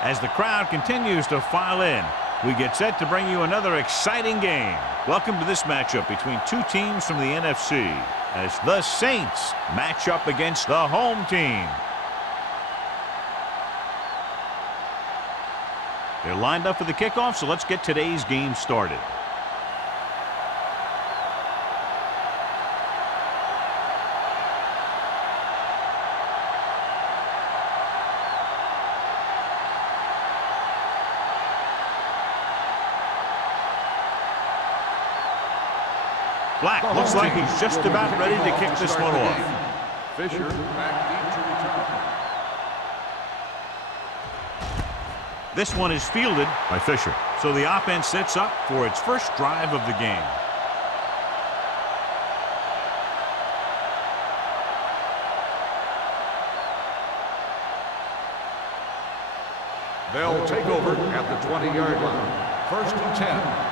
As the crowd continues to file in, we get set to bring you another exciting game. Welcome to this matchup between two teams from the NFC as the Saints match up against the home team. They're lined up for the kickoff, so let's get today's game started. Black looks like he's just about ready to kick this one off. Fisher back deep to return. This one is fielded by Fisher. So the offense sets up for its first drive of the game. They'll take over at the 20-yard line. 1st and 10.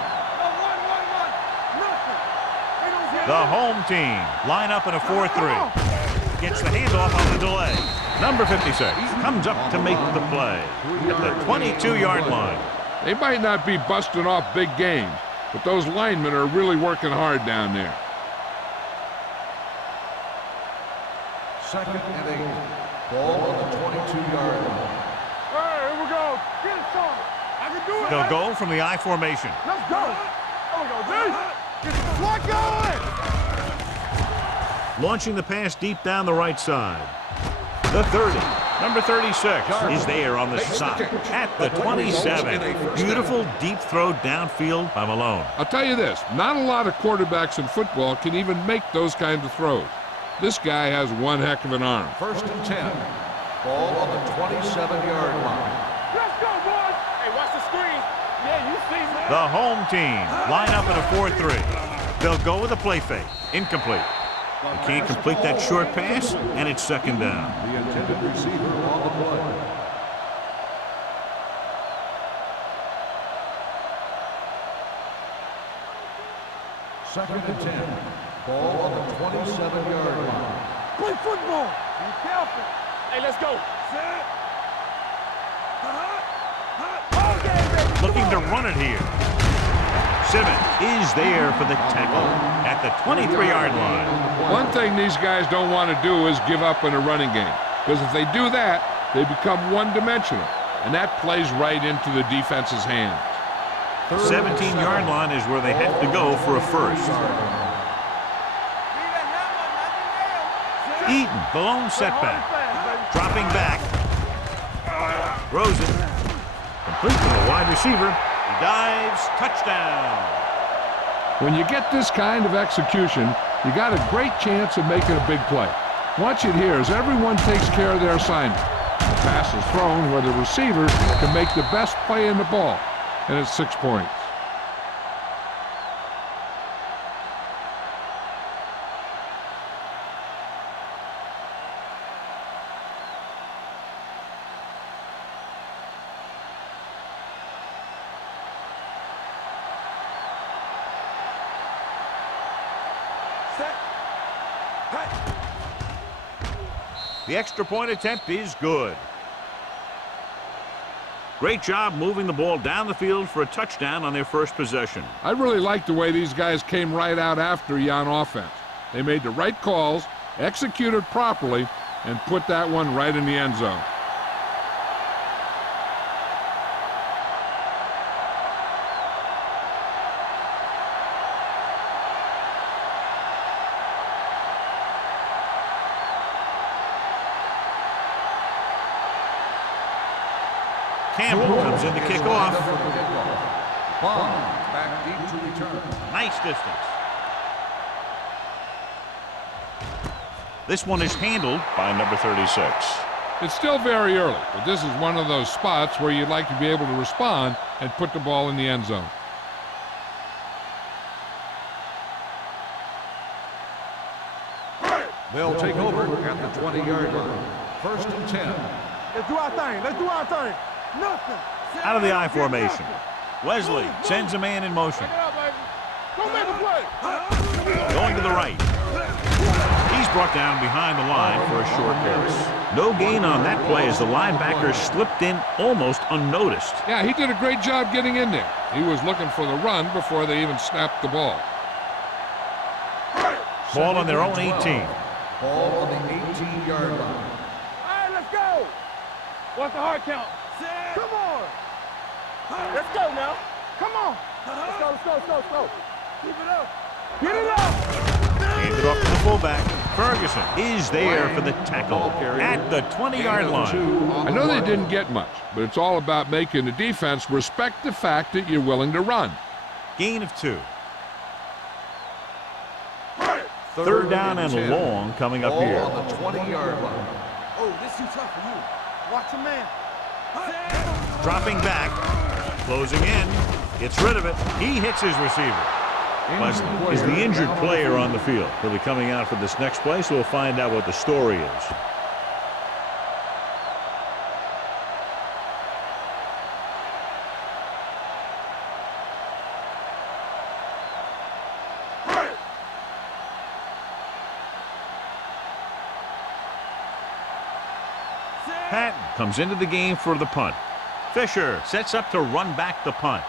The home team line up in a 4-3. Gets the handoff on the delay. Number 56 comes up to make the play at the 22-yard line. They might not be busting off big games, but those linemen are really working hard down there. 2nd and 8. Ball on the 22-yard line. Hey, here we go. Get it started. I can do it. They'll go from the I formation. Let's go. There we go, D. Get the clock going. Launching the pass deep down the right side. The 30. Number 36 is there on the stop at the 27. Beautiful deep throw downfield by Malone. I'll tell you this, not a lot of quarterbacks in football can even make those kinds of throws. This guy has one heck of an arm. 1st and 10. Ball on the 27-yard line. Let's go, boys. Hey, watch the screen. Yeah, you see me. The home team line up in a 4-3. They'll go with a play fake. Incomplete. They can't complete that short pass, and it's 2nd down. The intended receiver on the play. Second and 10. Ball on the 27-yard line. Play football. Be careful. Hey, let's go. Looking to run it here. Simmons is there for the tackle at the 23-yard line. One thing these guys don't want to do is give up in a running game, because if they do that, they become one-dimensional, and that plays right into the defense's hands. The 17-yard line is where they have to go for a first. Eaton, the lone setback. Dropping back. Throws it. Complete to the wide receiver. He dives. Touchdown. When you get this kind of execution, you got a great chance of making a big play. Watch it here as everyone takes care of their assignment. The pass is thrown where the receiver can make the best play in the ball, and it's 6 points. The extra point attempt is good. Great job moving the ball down the field for a touchdown on their first possession. I really like the way these guys came right out after you on offense. They made the right calls, executed properly, and put that one right in the end zone. Campbell comes in to kick off. Bond back deep to return. Nice distance. This one is handled by number 36. It's still very early, but this is one of those spots where you'd like to be able to respond and put the ball in the end zone. They'll take over at the 20-yard line. 1st and 10. Let's do our thing. Let's do our thing. Nothing. Out of the I formation. Wesley sends a man in motion. Go make a play. Going to the right. He's brought down behind the line for a short loss. No gain on that play as the linebacker slipped in almost unnoticed. Yeah, he did a great job getting in there. He was looking for the run before they even snapped the ball. Ball on their own 18. Ball on the 18-yard line. All right, let's go. What's the hard count? Come on. Let's go now. Come on. Let's go. Keep it up. Get it up. Handed off to the fullback. Ferguson is there for the tackle at the 20-yard line. I know they didn't get much, but it's all about making the defense respect the fact that you're willing to run. Gain of 2. Third down and long coming up here. On the 20-yard line. Oh, this too tough for you. Watch your man. Dropping back. Closing in. Gets rid of it. He hits his receiver. Wesley is the injured player on the field. He'll be coming out for this next play, so we'll find out what the story is. Patton comes into the game for the punt. Fisher sets up to run back the punt.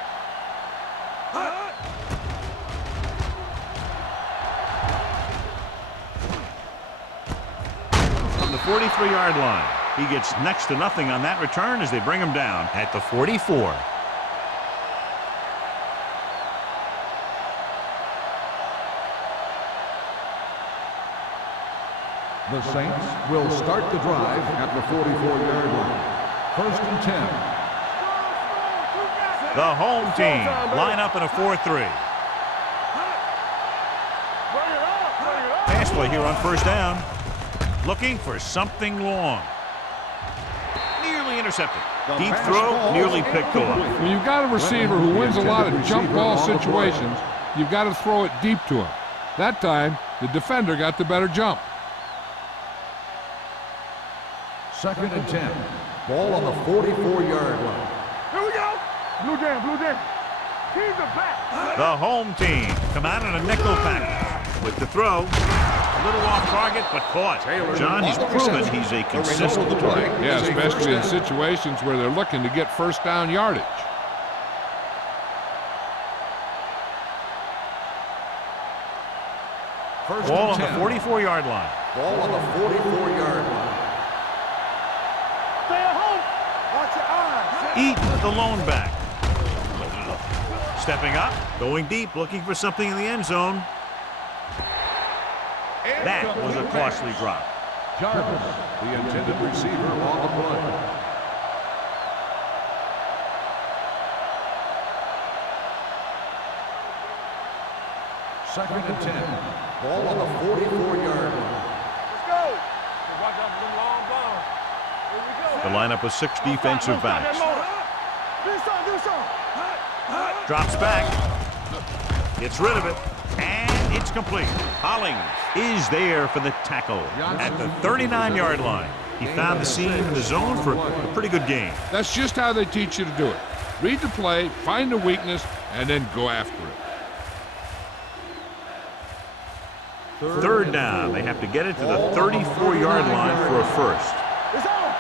From the 43-yard line, he gets next to nothing on that return as they bring him down at the 44. The Saints will start the drive at the 44-yard line. 1st and 10. The home team line up in a 4-3. Pass play here on 1st down. Looking for something long. Nearly intercepted. Deep throw, nearly picked off. When you've got a receiver who wins a lot of jump ball situations, you've got to throw it deep to him. That time, the defender got the better jump. 2nd and 10. Ball on the 44-yard line. Here we go. Blue jam. Teams are back. The home team come out in a nickel package with the throw. A little off target, but caught. John, he's proven he's a consistent player. Yeah, especially in situations where they're looking to get 1st down yardage. Ball on the 44-yard line. Ball on the 44-yard line. Stay at home. Watch your eyes. Eaton, the lone back. Stepping up, going deep, looking for something in the end zone. That was a costly drop. Jarvis, the intended receiver on the play. Second and 10. Ball on the 44-yard line. Let's go. Watch out for them long balls. Here we go. The lineup with 6 defensive backs. Do some. Drops back. Gets rid of it. And it's complete. Hollings is there for the tackle at the 39-yard line. He found the seam in the zone for a pretty good gain. That's just how they teach you to do it. Read the play, find the weakness, and then go after it. 3rd down. They have to get it to the 34-yard line for a first. It's on.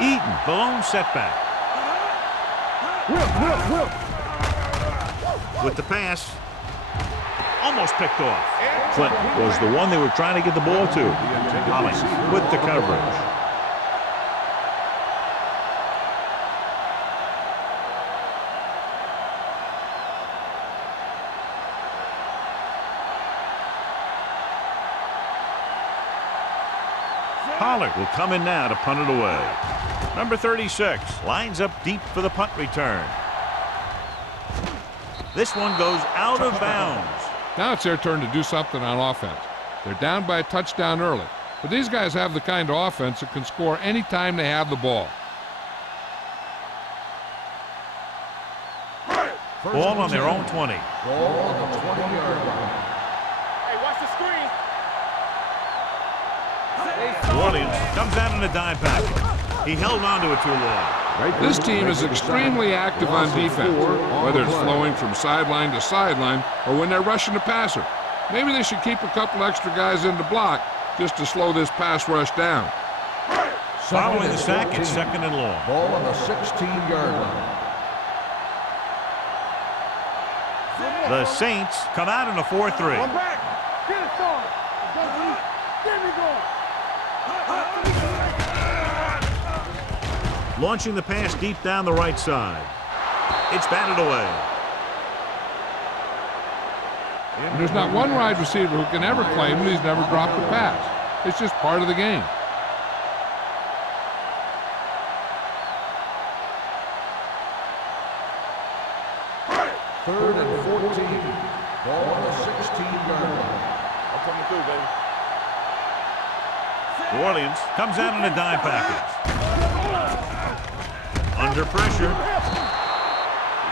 Eaton, the lone setback. Whip. With the pass. Almost picked off. Clinton was the one they were trying to get the ball to. Hollings with the coverage. Pollard will come in now to punt it away. Number 36 lines up deep for the punt return. This one goes out of bounds. Now it's their turn to do something on offense. They're down by a touchdown early, but these guys have the kind of offense that can score any time they have the ball. Ball on their own 20. Ball on the 20-yard line. Hey, watch the screen. Williams comes out in a dime package. He held on to it too long. This team is extremely active on defense, whether it's flowing from sideline to sideline or when they're rushing the passer. Maybe they should keep a couple extra guys in the block just to slow this pass rush down. Following the sack, it's 2nd and long. Ball on the 16-yard line. The Saints come out in a 4-3. Come back. Get it started. Get me going. Launching the pass deep down the right side. It's batted away. And there's not one wide receiver who can ever claim that he's never dropped a pass. It's just part of the game. Third and 14. Ball on the 16-yard line. I'm coming through, baby. New Orleans comes out in a dime package. Under pressure.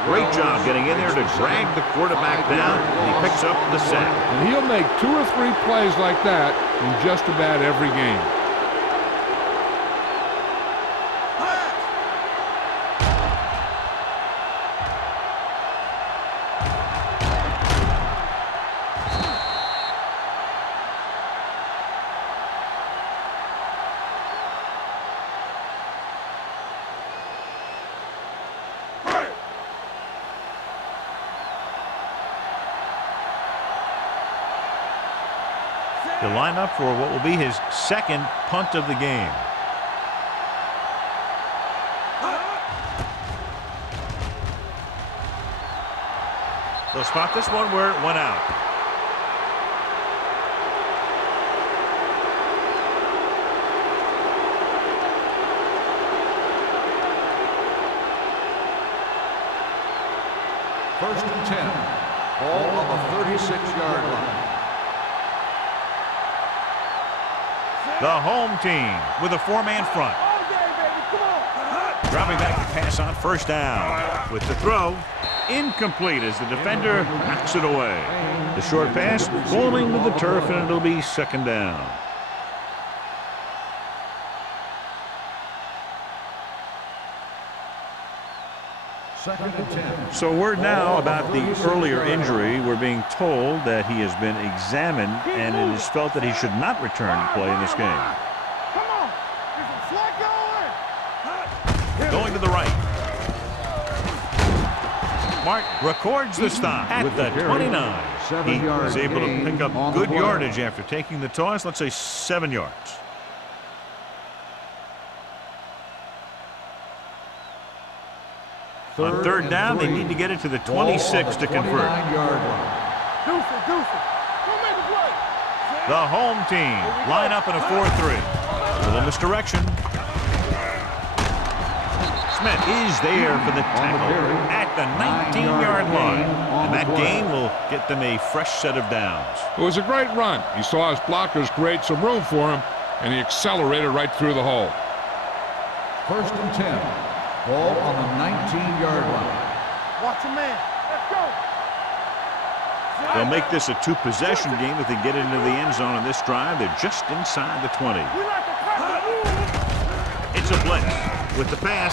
Great job getting in there to drag the quarterback down, and he picks up the sack. And he'll make 2 or 3 plays like that in just about every game. To line up for what will be his 2nd punt of the game. They'll spot this one where it went out. First and 10. Ball on the 36-yard line. The home team with a 4-man front. All day, baby. Come on. Dropping back to pass on 1st down. With the throw, incomplete as the defender knocks it away. The short pass falling to the turf, and it'll be 2nd down. Second and 10. So word now about the earlier injury. We're being told that he has been examined, and it is felt that he should not return to play in this game. Come on. There's some slack going. Going to the right. Martin records the stop at the 29. He was able to pick up good yardage after taking the toss. Let's say 7 yards. On 3rd down, they need to get it to the 26 to convert. Deuce it. Go make a play. The home team line up in a 4-3. Little misdirection. Smith is there for the tackle at the 19-yard line. And that gain will get them a fresh set of downs. It was a great run. He saw his blockers create some room for him, and he accelerated right through the hole. First and 10. Ball on the 19-yard line. Watch your man. Let's go. They'll make this a 2-possession game if they get into the end zone on this drive. They're just inside the 20. We like to press the It's a blitz with the pass.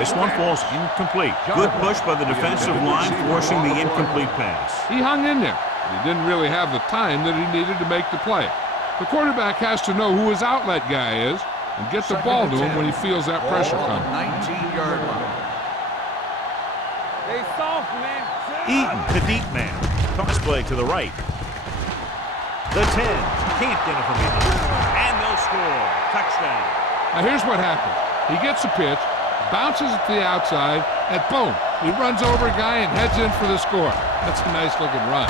This one falls incomplete. Good push by the defensive line, forcing the incomplete pass. He hung in there. He didn't really have the time that he needed to make the play. The quarterback has to know who his outlet guy is and get the ball to him when he feels that pressure coming. 19-yard line. They soft, man. Eaton, the deep man. Toss play to the right. The 10. Can't get it from behind. And they'll score. Touchdown. Now here's what happens. He gets a pitch, bounces it to the outside, and boom, he runs over a guy and heads in for the score. That's a nice looking run.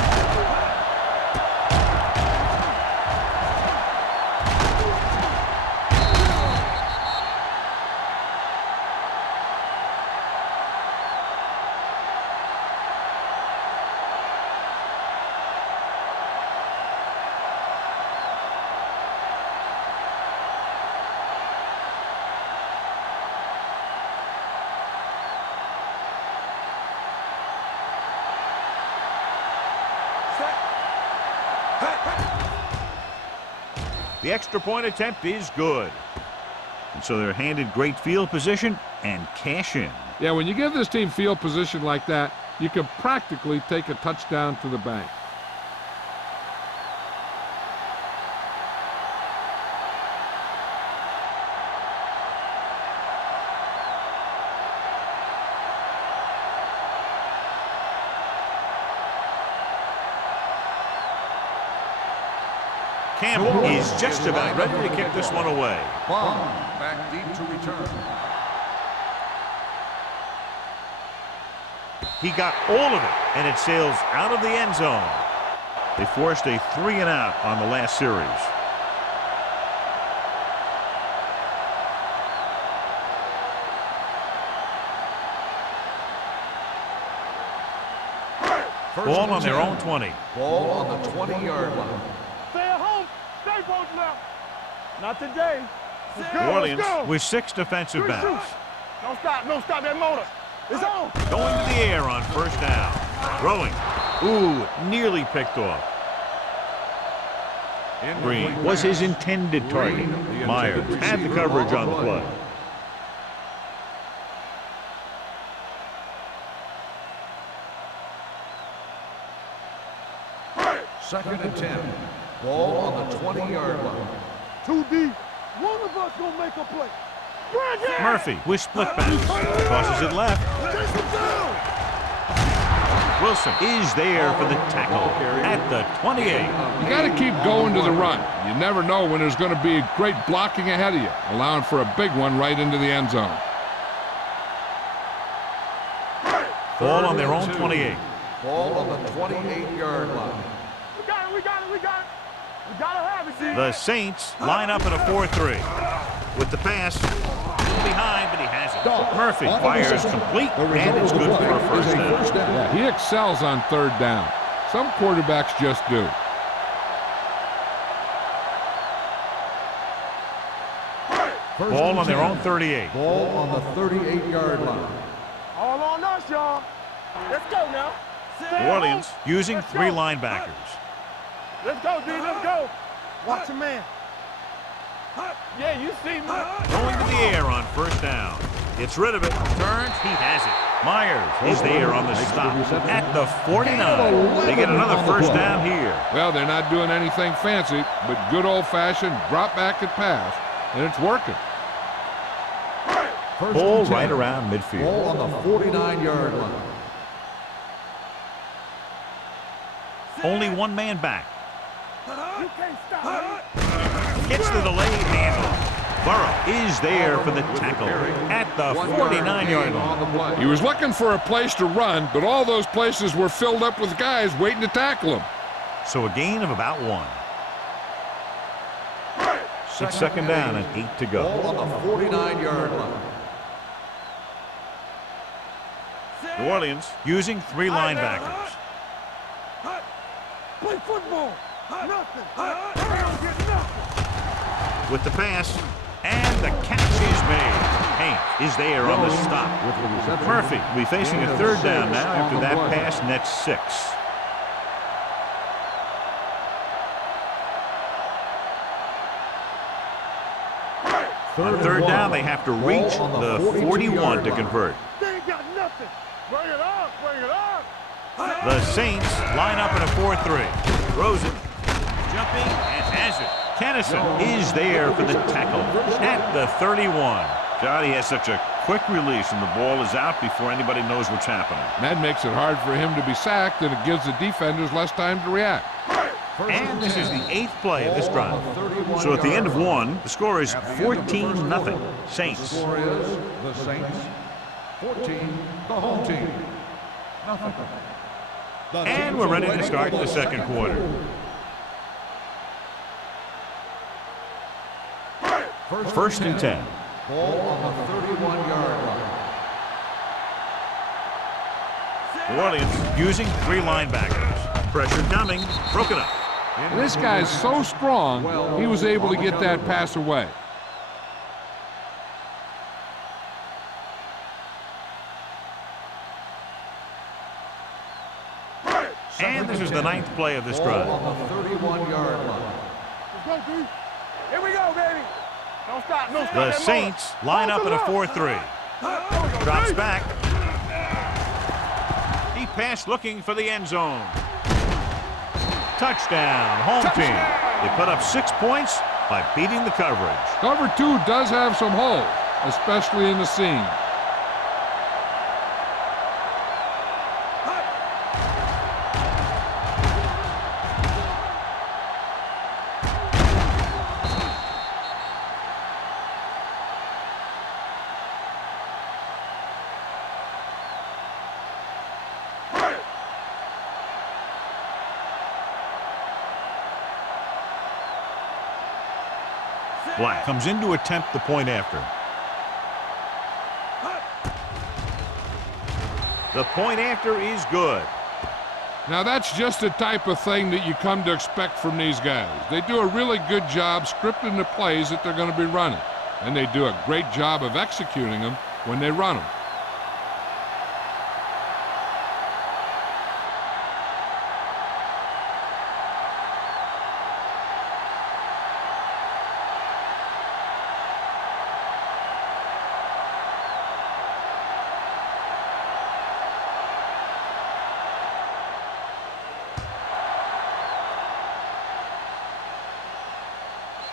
The extra point attempt is good. And so they're handed great field position and cash in. Yeah, when you give this team field position like that, you can practically take a touchdown to the bank. Campbell is just about ready to kick this one away. Bond back deep to return. He got all of it, and it sails out of the end zone. They forced a 3-and-out on the last series. Ball on their own 20. Ball on the 20-yard line. Stay at home. Stay both now. Not today. New Orleans with 6 defensive backs. Don't stop. Don't stop that motor. It's on. Going to the air on first down. Throwing. Ooh, nearly picked off. Green was his intended target. Myers had the coverage on the play. Second and 10. Ball on the 20-yard line. Too deep. One of us gonna make a play. Murphy with split backs. Tosses it left. Wilson is there for the tackle at the 28. You got to keep going to the run. You never know when there's going to be great blocking ahead of you, allowing for a big one right into the end zone. Ball on their own 28. Ball on the 28-yard line. We got it. We got it. We got it. We gotta have it, Steve. The Saints line up in a 4-3. With the pass, behind, but he has it. Murphy fires complete, and it's good for a first down. Yeah, he excels on third down. Some quarterbacks just do. Ball on their own 38. Ball on the 38-yard line. All on us, y'all. Let's go now. New Orleans using 3 linebackers. Let's go, D. Let's go. Watch a man. Yeah, you see me. Going to the air on first down. Gets rid of it. Turns. He has it. Myers is there on the stop at the 49. They get another first down here. Well, they're not doing anything fancy, but good old-fashioned drop back and pass, and it's working. Ball right around midfield. Ball on the 49-yard line. Only one man back. You can't stop me. Gets the delayed handle. Burrow is there for the tackle at the 49-yard line. He was looking for a place to run, but all those places were filled up with guys waiting to tackle him. So a gain of about 1. It's second down and 8 to go. Ball on the 49-yard line. New Orleans using 3 linebackers. Play football. Nothing. They don't get nothing. With the pass, and the catch is made. Haynes is there on the stop. Murphy will be facing a third down now after that pass nets 6. On third down, they have to reach the 41 to convert. They ain't got nothing. Bring it up. Bring it up. The Saints line up in a 4-3. Throws it. Jumping and has it. Kennison is there for the tackle at the 31. God, he has such a quick release, and the ball is out before anybody knows what's happening. That makes it hard for him to be sacked, and it gives the defenders less time to react. And this is the 8th play of this drive. So at the end of 1, the score is 14-0 Saints. The score is the Saints 14, the home team. Nothing. And we're ready to start the second quarter. First and 10. Ball on the 31-yard line. New Orleans using 3 linebackers. Pressure coming. Broken up. And this guy's so strong, he was able to get that pass away. And this is the 9th play of this drive. Ball on the 31-yard line. Let's go, D. Here we go, baby. Don't stop. Don't stop. The Saints line up in a 4-3. Drops back. Deep pass looking for the end zone. Touchdown, home team. They put up 6 points by beating the coverage. Cover 2 does have some holes, especially in the seam. Black comes in to attempt the point after. The point after is good. Now that's just the type of thing that you come to expect from these guys. They do a really good job scripting the plays that they're going to be running. And they do a great job of executing them when they run them.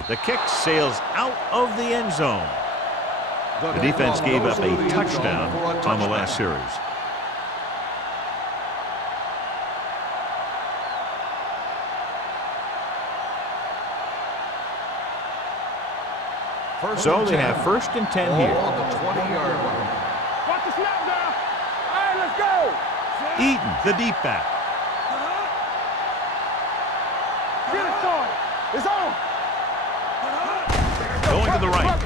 The kick sails out of the end zone. The defense gave up a touchdown on the last series. So they have 1st and 10 here. On the 20-yard line. Watch the snap now. All right, let's go. Eaton, the deep back. Get it started. It's on. Going to the right.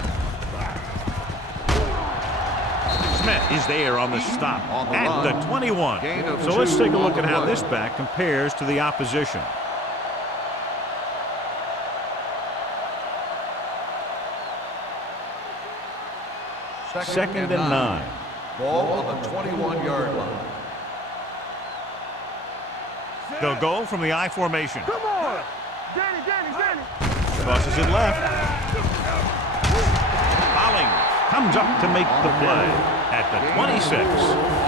Smith is there on the stop at the 21. So let's take a look at how this back compares to the opposition. Second and 9. Ball on the 21-yard line. They'll go from the I formation. Come on. Danny. Crosses it left. Hollings comes up to make the play at the 26.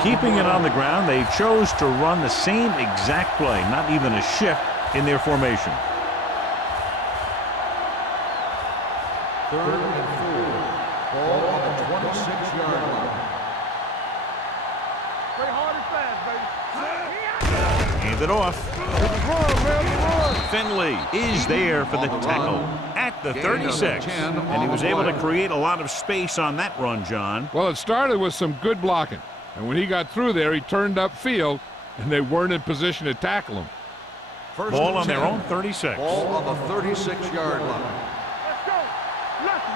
Keeping it on the ground, they chose to run the same exact play, not even a shift in their formation. 3rd and 4. Ball on the 26-yard line. Play hard and fast, baby. Hand it off. Run. Finley is there for the tackle at the 36. And he was able to create a lot of space on that run, John. Well, it started with some good blocking. And when he got through there, he turned upfield, and they weren't in position to tackle him. Ball on their own 36. Ball on the 36-yard line. Let's go. Left.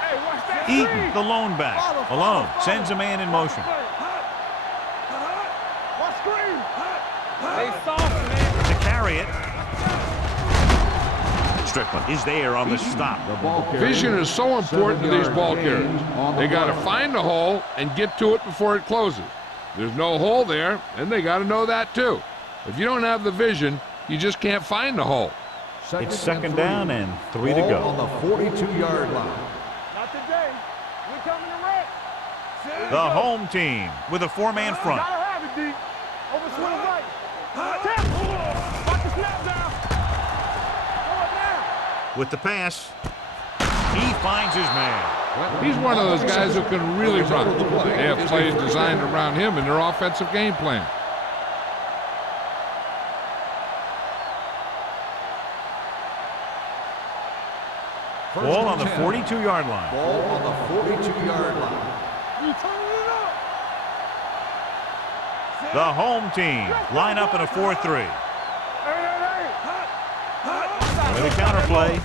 Hey, watch that. Eaton, the lone back, alone, sends a man in motion. Watch screen. They soft, man. To carry it. Strickland is there on the stop. Vision is so important to these ball carriers. They got to find a hole and get to it before it closes. There's no hole there, and they got to know that too. If you don't have the vision, you just can't find the hole. It's second down and 3 to go. On the 42-yard line. Not today. We coming to wreck. The home team with a 4-man front. Gotta have it, D. Over swing right. Tap. Watch the snap down. Throw it now. With the pass, he finds his man. He's one of those guys who can really run. They have plays designed around him in their offensive game plan. Ball on the 42-yard line. Ball on the 42-yard line. You turn it up. The home team line up in a 4-3. With a counter play.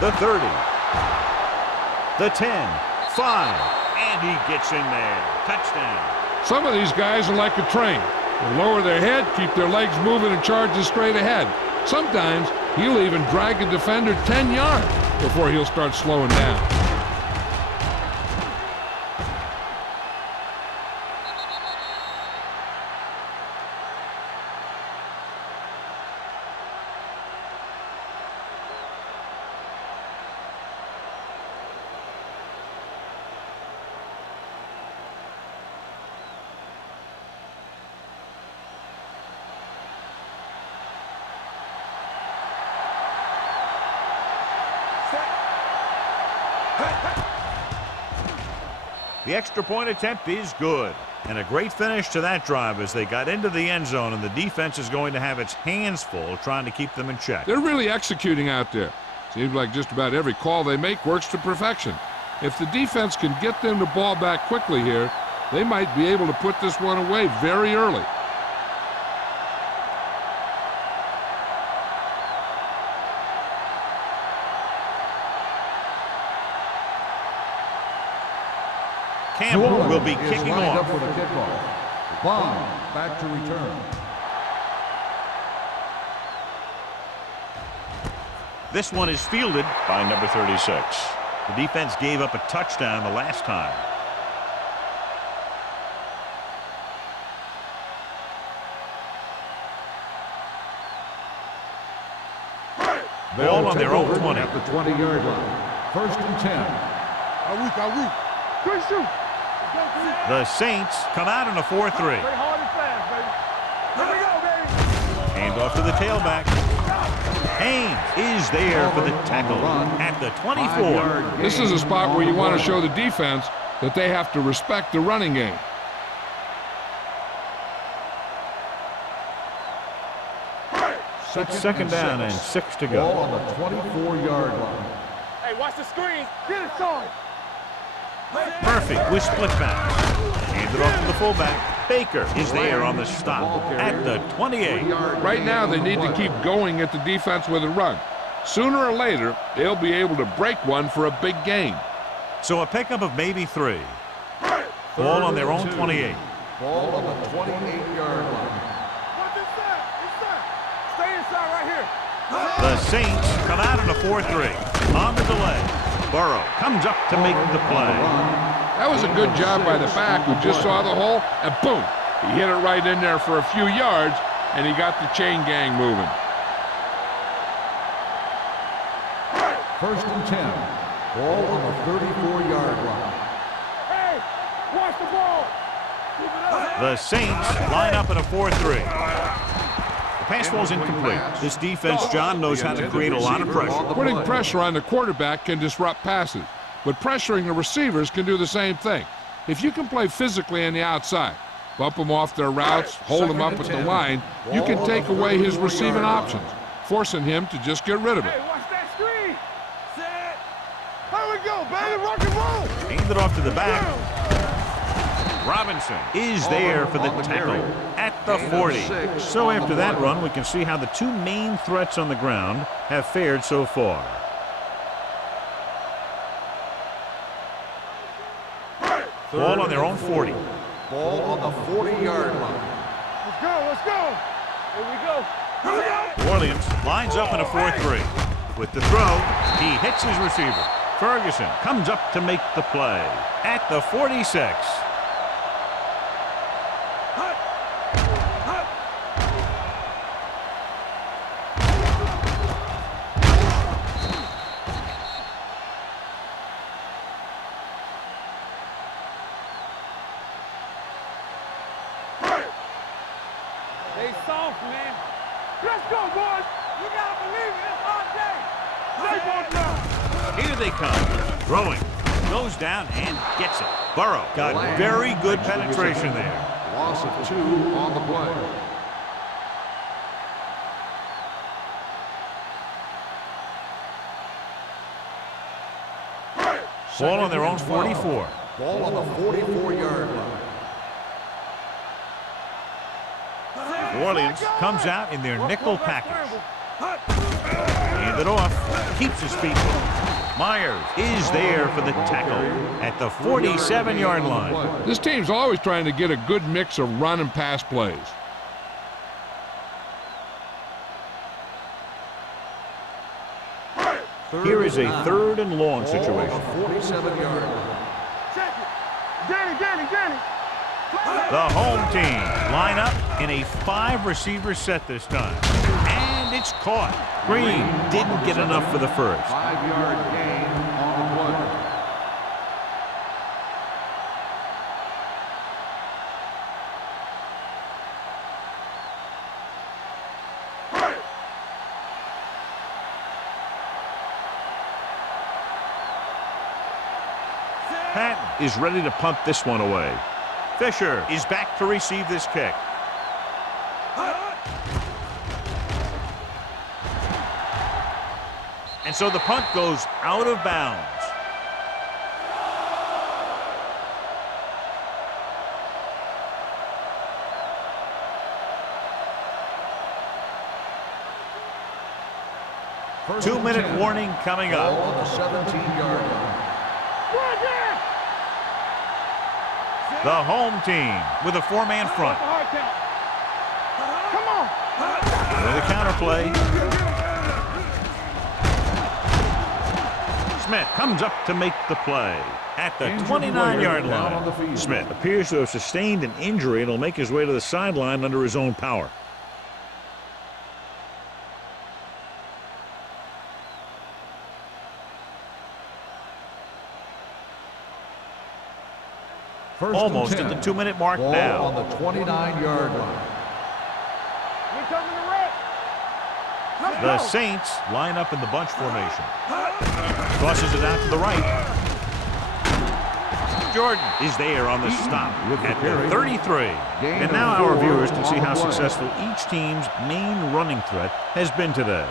The 30. The 10. 5. And he gets in there. Touchdown. Some of these guys are like a train. They lower their head, keep their legs moving, and charge straight ahead. Sometimes he'll even drag a defender 10 yards before he'll start slowing down. The extra point attempt is good. And a great finish to that drive as they got into the end zone, and the defense is going to have its hands full trying to keep them in check. They're really executing out there. Seems like just about every call they make works to perfection. If the defense can get them the ball back quickly here, they might be able to put this one away very early. Campbell will be is kicking lined off. up for the kickoff. Bond back to return. This one is fielded by number 36. The defense gave up a touchdown the last time. Ball on their own 20. At the 20-yard line. 1st and 10. Good shoot. The Saints come out in a 4-3. Play hard and fast, baby. Here we go, baby. Hand off to the tailback. Haynes is there for the tackle at the 24. This is a spot where you want to show the defense that they have to respect the running game. It's second down and 6 to Ball go. on the 24-yard line. Hey, watch the screen. Get it, son. Murphy with split back. Hand it off to the fullback. Baker is there on the stop at the 28. Right now, they need to keep going at the defense with a run. Sooner or later, they'll be able to break one for a big gain. So a pickup of maybe 3. Ball on their own 28. Ball on the 28-yard line. What's inside? Inside. Stay inside right here. The Saints come out in a 4-3. On the delay, Burrow comes up to make the play. That was a good job by the back who just saw the hole, and boom, he hit it right in there for a few yards, and he got the chain gang moving. 1st and 10. Ball on the 34-yard line. Hey, watch the ball. Keep it up. The Saints line up in a 4-3. The pass ball's incomplete. This defense, John, knows how to create a lot of pressure. Putting pressure on the quarterback can disrupt passes, but pressuring the receivers can do the same thing. If you can play physically on the outside, bump them off their routes, hold them up at the line, you can take away his receiving options, forcing him to just get rid of it. Hey, watch that screen. Set. Here we go, baby. Rock and roll. Hand it off to the back. Robinson is there for the tackle at the 40. So after that run, we can see how the two main threats on the ground have fared so far. Ball on their own 40. Ball on the 40-yard line. Let's go. Let's go. Here we go. Here we go. Orleans lines up in a 4-3. With the throw, he hits his receiver. Ferguson comes up to make the play at the 46. Stay soft, man. Let's go, boys. You gotta believe it. It's our day. Stay on down. Here they come. Throwing. Goes down and gets it. Burrow got very good penetration there. Loss of 2 on the play. Ball on their own 44. Ball on the 44-yard line. Orleans comes out in their nickel package. Hand it off. Keeps his feet. Myers is there for the tackle at the 47-yard line. This team's always trying to get a good mix of run and pass plays. Here is a 3rd and long situation. 47-yard line. Check it. Danny. The home team line up in a 5-receiver set this time. And it's caught. Green didn't get enough for the first. 5-yard gain on the play. Patton is ready to punt this one away. Fisher is back to receive this kick. And so the punt goes out of bounds. First 2-minute and 10. warning coming Ball up. on the 17-yard line. The home team with a four-man front. Come on. With a counterplay. Smith comes up to make the play at the 29-yard line. Smith appears to have sustained an injury and will make his way to the sideline under his own power. Almost at the 2-minute mark now. On the 29-yard line. The Saints line up in the bunch formation. Tosses it out to the right. Jordan is there on the stop at the 33. And now our viewers can see how successful each team's main running threat has been today.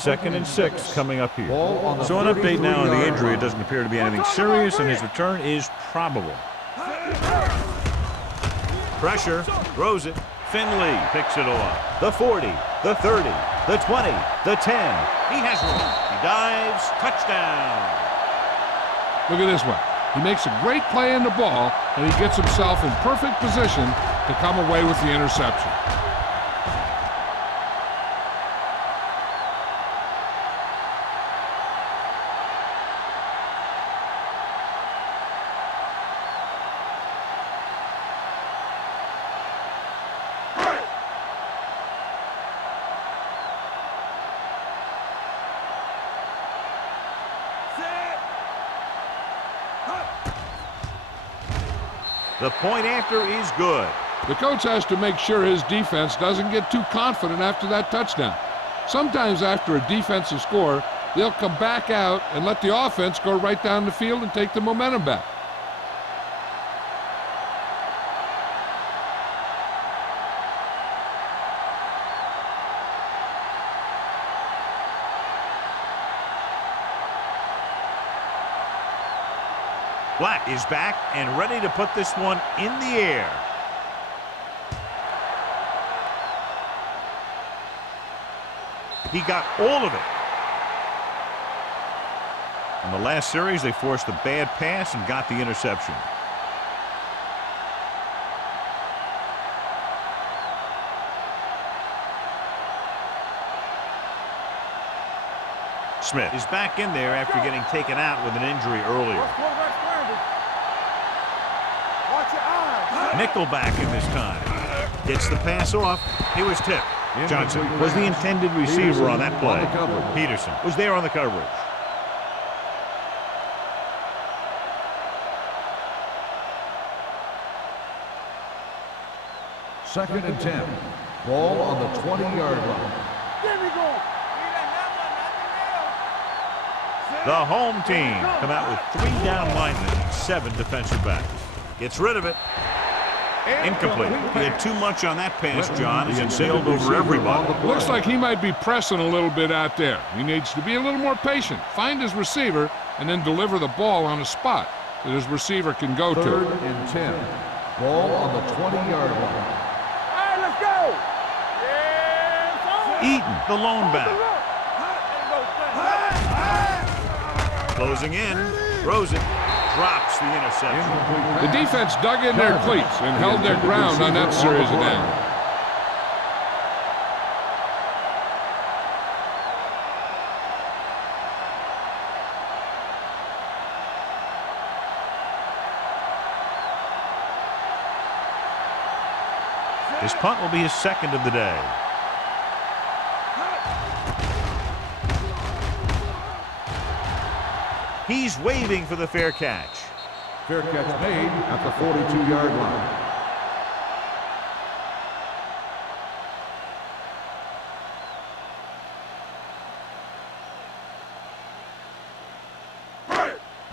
Second and 6 coming up here. So an update now on the injury. It doesn't appear to be anything serious, and his return is probable. Pressure, throws it. Finley picks it off. The 40, the 30, the 20, the 10. He has room. He dives. Touchdown. Look at this one. He makes a great play in the ball, and he gets himself in perfect position to come away with the interception. The point after is good. The coach has to make sure his defense doesn't get too confident after that touchdown. Sometimes after a defensive score, they'll come back out and let the offense go right down the field and take the momentum back. Black is back and ready to put this one in the air. He got all of it. In the last series, they forced a bad pass and got the interception. Smith is back in there after getting taken out with an injury earlier. Nickel back in this time. Gets the pass off. He was tipped. Johnson was the intended receiver on that play. Peterson was there on the coverage. Second and 10. Ball on the 20-yard line. The home team come out with 3 down linemen and 7 defensive backs. Gets rid of it. Incomplete. He had too much on that pass, John, as it sailed over everybody. Looks like he might be pressing a little bit out there. He needs to be a little more patient, find his receiver, and then deliver the ball on a spot that his receiver can go to. Third and 10. Ball on the 20-yard line. All right, let's go. Eaton, the lone back. Closing in, throws it, drops the interception. The defense dug in their cleats and held their ground on that series of downs. His punt will be his second of the day. He's waving for the fair catch. Fair catch made at the 42-yard line.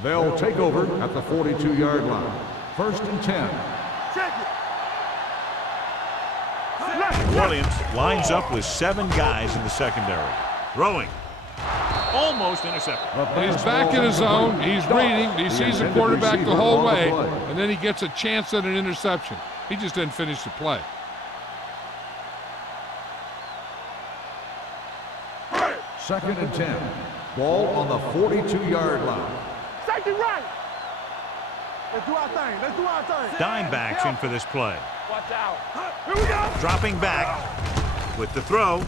They'll take over at the 42-yard line. First and 10. Williams lines up with 7 guys in the secondary. Throwing. Almost intercepted. He's back in his zone. He's reading. He sees the quarterback the whole way, and then he gets a chance at an interception. He just didn't finish the play. Second and 10. Ball on the 42-yard line. Safety right. Let's do our thing. Let's do our thing. Dime backs in for this play. Watch out. Here we go. Dropping back with the throw.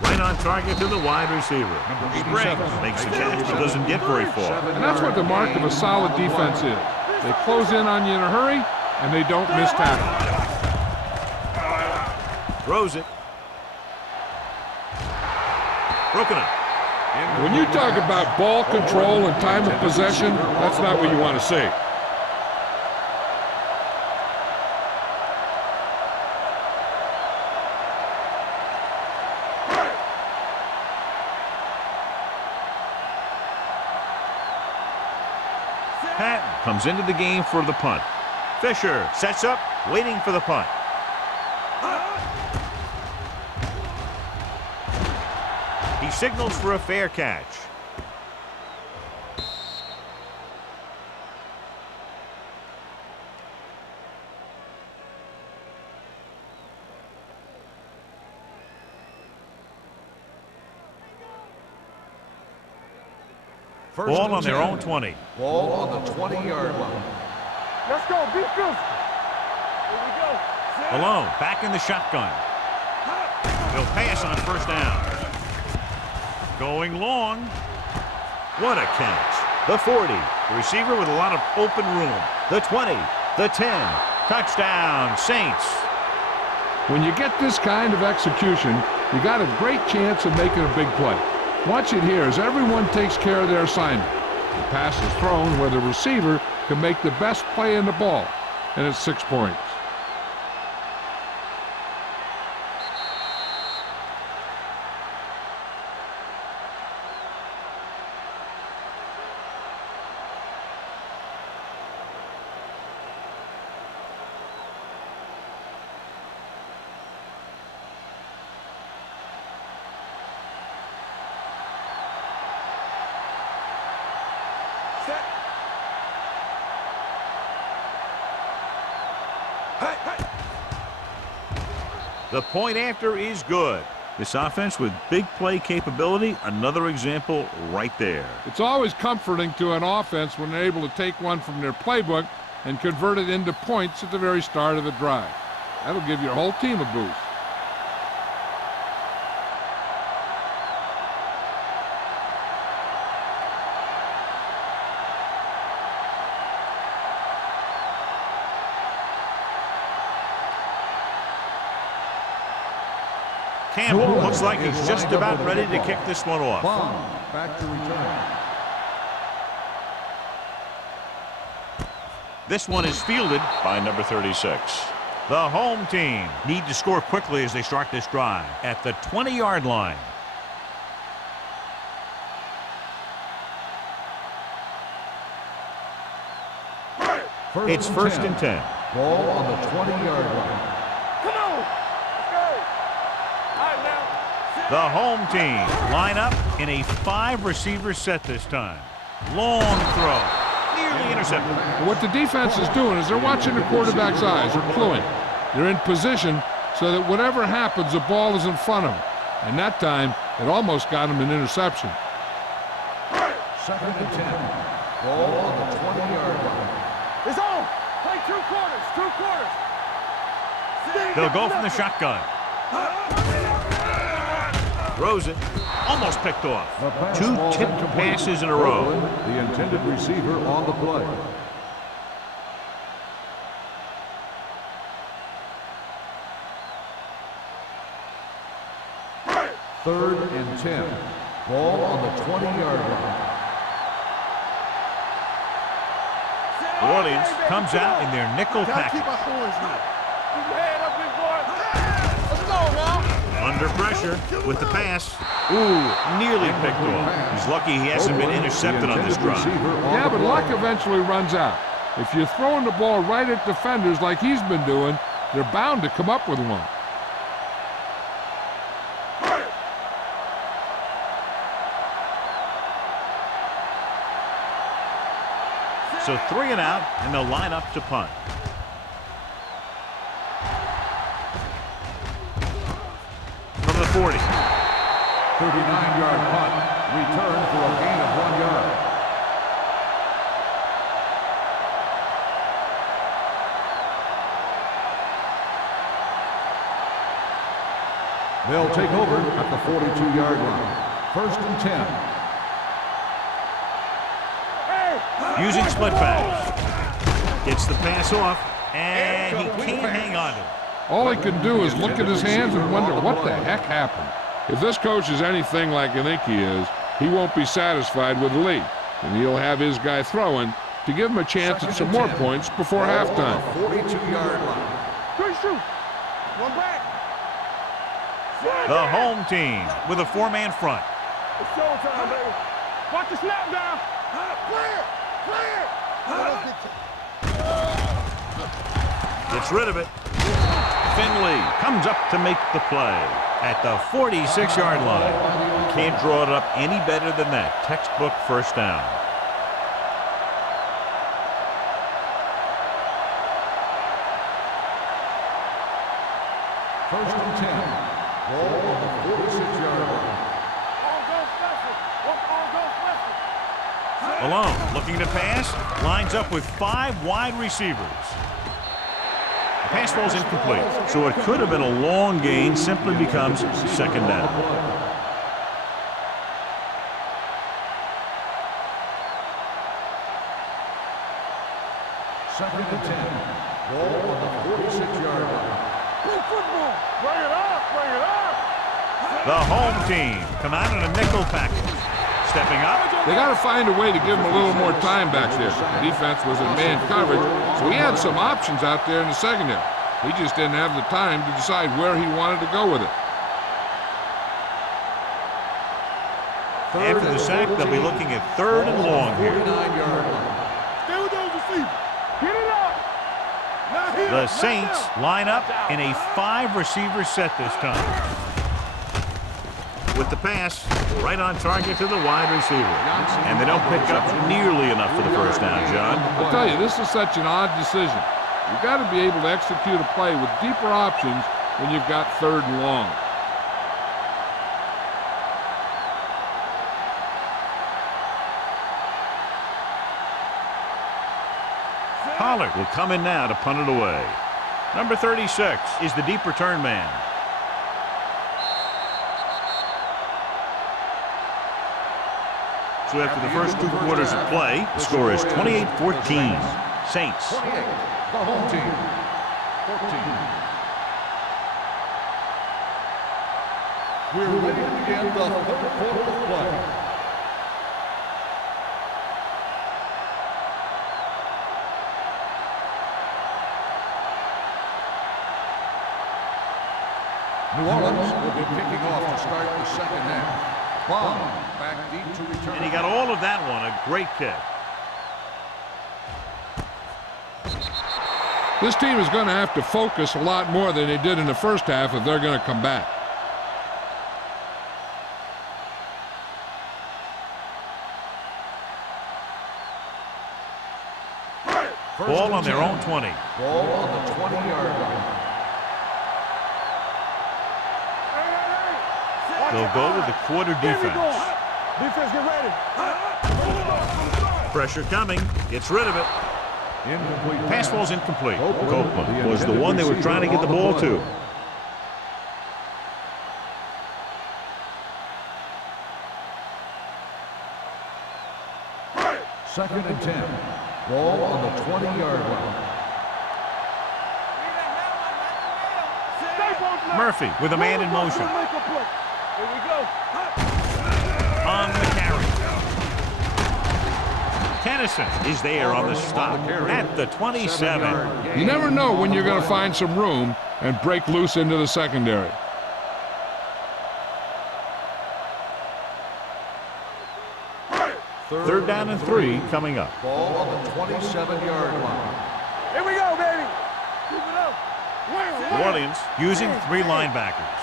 Right on target to the wide receiver. Springs makes the catch but doesn't get very far. And that's what the mark of a solid defense is. They close in on you in a hurry, and they don't miss tackle. Throws it. Broken up. When you talk about ball control and time of possession, that's not what you want to see. Patton comes into the game for the punt. Fisher sets up, waiting for the punt. He signals for a fair catch. Ball on their own 20. Ball on the 20-yard line. Let's go. Be physical. Here we go. Malone back in the shotgun. He'll pass on first down. Going long. What a catch. The 40. The receiver with a lot of open room. The 20. The 10. Touchdown, Saints. When you get this kind of execution, you got a great chance of making a big play. Watch it here as everyone takes care of their assignment. The pass is thrown where the receiver can make the best play in the ball, and it's 6 points. The point after is good. This offense with big play capability, another example right there. It's always comforting to an offense when they're able to take one from their playbook and convert it into points at the very start of the drive. That'll give your whole team a boost. Campbell looks like he's just about ready to kick this one off. Back to return. This one is fielded by number 36. The home team need to score quickly as they start this drive at the 20-yard line. It's first and 10. Ball on the 20-yard line. Come on. Let's go. All right, now. The home team line up in a 5-receiver set this time. Long throw. Nearly intercepted. What the defense is doing is they're watching the quarterback's eyes. They're cluing. They're in position so that whatever happens, the ball is in front of them. And that time, it almost got him an interception. Second and 10. Ball on the 20-yard line. It's on. Play 2 quarters. 2 quarters. They'll go from the shotgun. Throws it. Almost picked off. 2 tipped passes in a row. The intended receiver on the play. Third and 10. Ball on the 20-yard line. New Orleans comes out in their nickel package. Under pressure with the pass. Ooh, nearly picked off. He's lucky he hasn't been intercepted on this drive. Yeah, but luck eventually runs out. If you're throwing the ball right at defenders like he's been doing, they're bound to come up with one. So 3 and out, and they'll line up to punt. 40. 39-yard punt. Return for a gain of 1 yard. They'll take over at the 42-yard line. 1st and 10. Using split pass. Gets the pass off, and he can't hang on to it. All he can do is look at his hands and wonder what the heck happened. If this coach is anything like I think he is, he won't be satisfied with the lead, and he'll have his guy throwing to give him a chance at some more points before halftime. 42-yard line. Good shoot. One back. The home team with a 4-man front. It's showtime, baby. Watch the snap down. Clear. Gets rid of it. Finley comes up to make the play at the 46-yard line. Can't draw it up any better than that. Textbook first down. First and 10. Ball on the 46-yard line. Malone looking to pass. Lines up with 5 wide receivers. The pass falls incomplete, so it could have been a long gain, simply becomes second down. Second and 10. Ball on the 46-yard line. Play football. Bring it up. The home team come out in a nickel package. Stepping up. They got to find a way to give him a little more time back there. The defense was in man coverage, so he had some options out there in the secondary. He just didn't have the time to decide where he wanted to go with it. After the sack, they'll be looking at 3rd and long here. 49-yard line. Stay with those receivers. Get it up. The Saints line up in a 5-receiver set this time. With the pass, right on target to the wide receiver. And they don't pick up nearly enough for the first down, John. I'll tell you, this is such an odd decision. You've got to be able to execute a play with deeper options when you've got 3rd and long. Pollard will come in now to punt it away. Number 36 is the deep return man. So after the first 2 quarters of play, the score is 28-14. Saints. 28, the home team. 14. We're ready to begin the 3rd quarter of play. New Orleans will be kicking off to start the second half. Bond back deep to return. And he got all of that one. A great kick. This team is going to have to focus a lot more than they did in the first half if they're going to come back. Ball on their own 20. Ball on the 20-yard line. They'll go with the quarter defense. Defense, get ready. Pressure coming. Gets rid of it. Incomplete. Pass ball's incomplete. Copeland was the one they were trying to get the ball to. Second and 10. Ball on the 20-yard line. Murphy with a man in motion. Here we go. On the carry. Tennyson is there on the stop at the 27. You never know when you're going to find some room and break loose into the secondary. Third down and 3 coming up. Ball on the 27-yard line. Here we go, baby. Keep it up. New Orleans using 3 linebackers.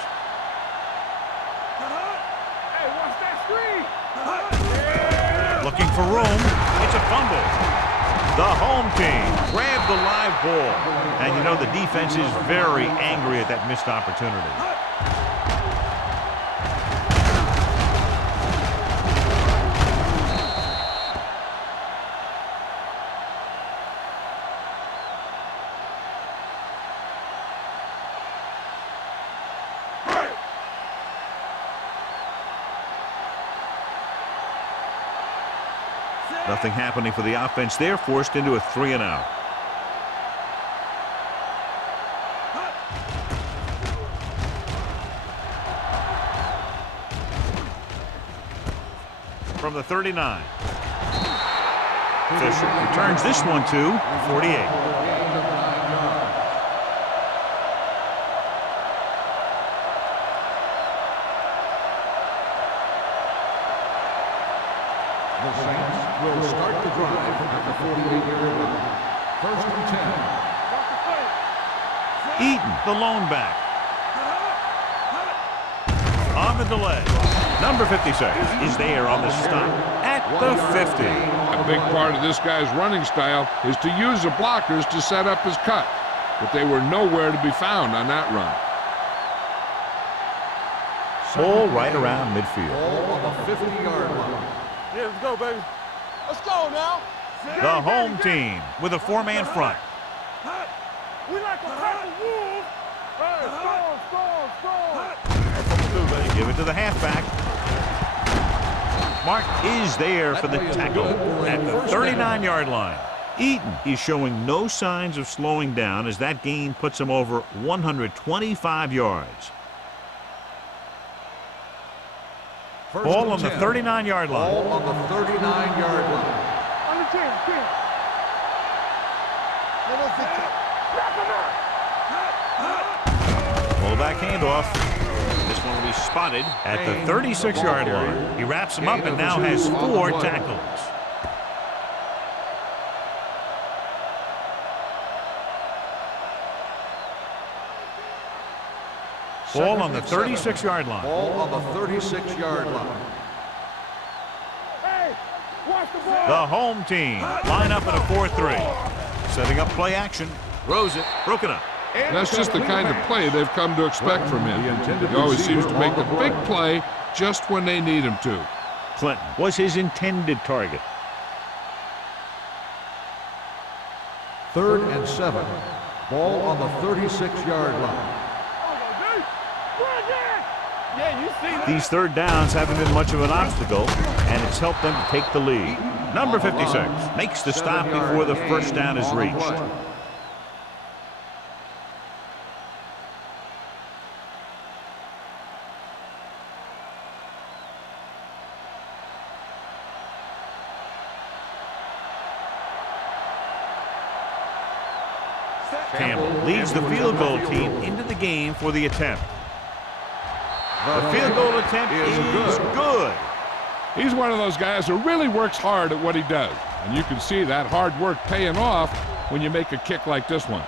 Hey, watch that screen. Looking for room. It's a fumble. The home team grabbed the live ball. And you know the defense is very angry at that missed opportunity. Nothing happening for the offense there, forced into a 3-and-out. From the 39. Fisher returns this one to 48. The Saints will start the drive at the 48-yard line. 1st and 10. Eaton, the lone back. On the delay. Number 56 is there on the stop at the 50. A big part of this guy's running style is to use the blockers to set up his cut, but they were nowhere to be found on that run. Ball right around midfield. Ball on the 50-yard line. Yeah, let's go, baby. Let's go now. The home team with a 4-man front. We like a pack of wolves. Hey, strong. They give it to the halfback. Mark is there for the tackle at the 39-yard line. Eaton is showing no signs of slowing down as that gain puts him over 125 yards. Ball on the 39-yard line. Ball on the 39-yard line. On the 10. Fullback handoff. This one will be spotted at the 36-yard line. He wraps him up and now has 4 tackles. Ball on the 36-yard line. Ball on the 36-yard line. Hey, watch the ball. The home team line up in a 4-3. Setting up play action. Throws it. Broken up. And that's just the kind of play they've come to expect from him. He always seems to make the big play just when they need him to. Clinton was his intended target. 3rd and 7. Ball on the 36-yard line. Yeah, you see that. These third downs haven't been much of an obstacle, and it's helped them to take the lead. Number 56 makes the stop before the first down is reached. Campbell leads the field goal team into the game for the attempt. The field goal attempt is good. He's one of those guys who really works hard at what he does. And you can see that hard work paying off when you make a kick like this one.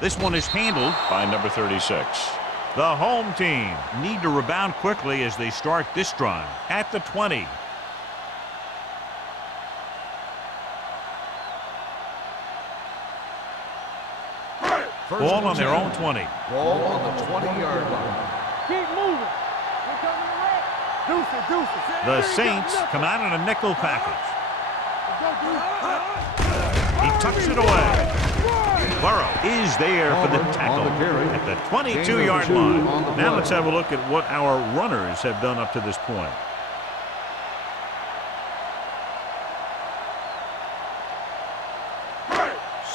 This one is handled by number 36. The home team need to rebound quickly as they start this drive at the 20. Ball on their own 20. Ball on the 20-yard line. Keep moving. We're coming around. Deuce it. The Saints come out in a nickel package. He tucks it away. Burrow is there for the tackle at the 22-yard line. Now let's have a look at what our runners have done up to this point.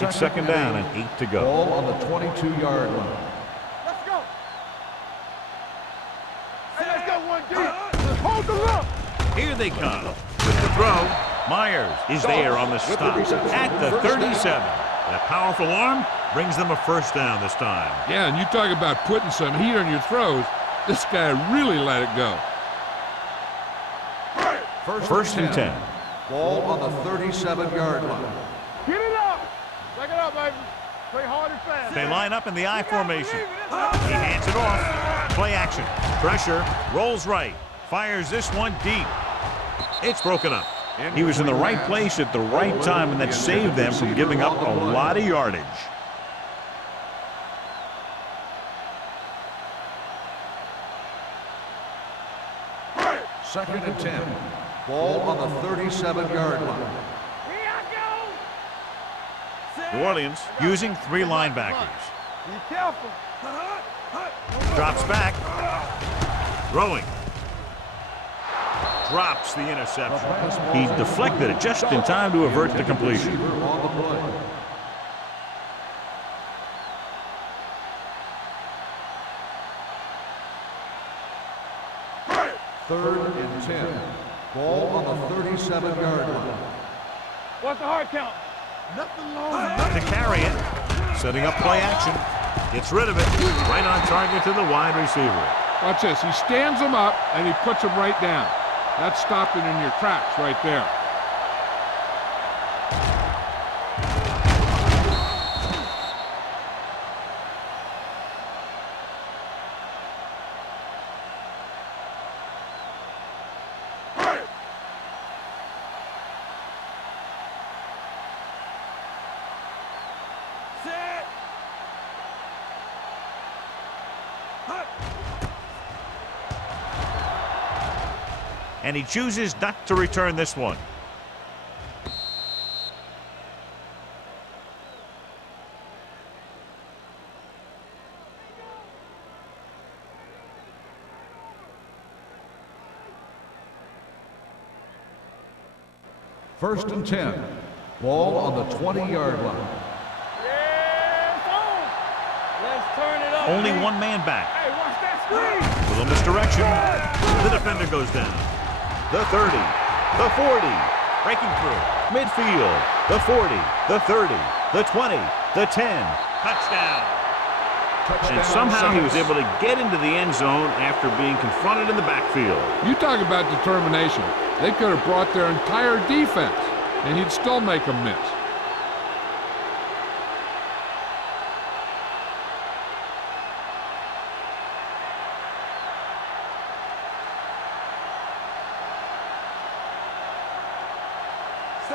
It's second down and 8 to go. Ball on the 22-yard line. Let's go. Hey, let's go one deep. Hold the look. Here they come with the throw. Myers is there on the stop at the 37. And a powerful arm brings them a first down this time. Yeah, and you talk about putting some heat on your throws. This guy really let it go. First and 10. Ball on the 37-yard line. Get it up. Take it up, baby. Play hard and fast. They line up in the I formation. He hands it off. Play action. Pressure. Rolls right. Fires this one deep. It's broken up. He was in the right place at the right time, and that saved them from giving up a lot of yardage. Second and 10. Ball on the 37-yard line. New Orleans using 3 linebackers. Be careful. Drops back. Throwing. Drops the interception. He deflected it just in time to avert the completion. Third and 10. Ball on the 37-yard line. What's the hard count? Nothing long. To carry it. Setting up play action. Gets rid of it. Right on target to the wide receiver. Watch this. He stands him up, and he puts him right down. That's stopping in your tracks right there. And he chooses not to return this one. First and 10. Ball on the 20-yard line. Let's turn it up. Only one man back. Hey, watch that screen. Little misdirection. The defender goes down. The 30, the 40, breaking through. Midfield, the 40, the 30, the 20, the 10. Touchdown. And somehow he was able to get into the end zone after being confronted in the backfield. You talk about determination. They could have brought their entire defense, and he'd still make them miss.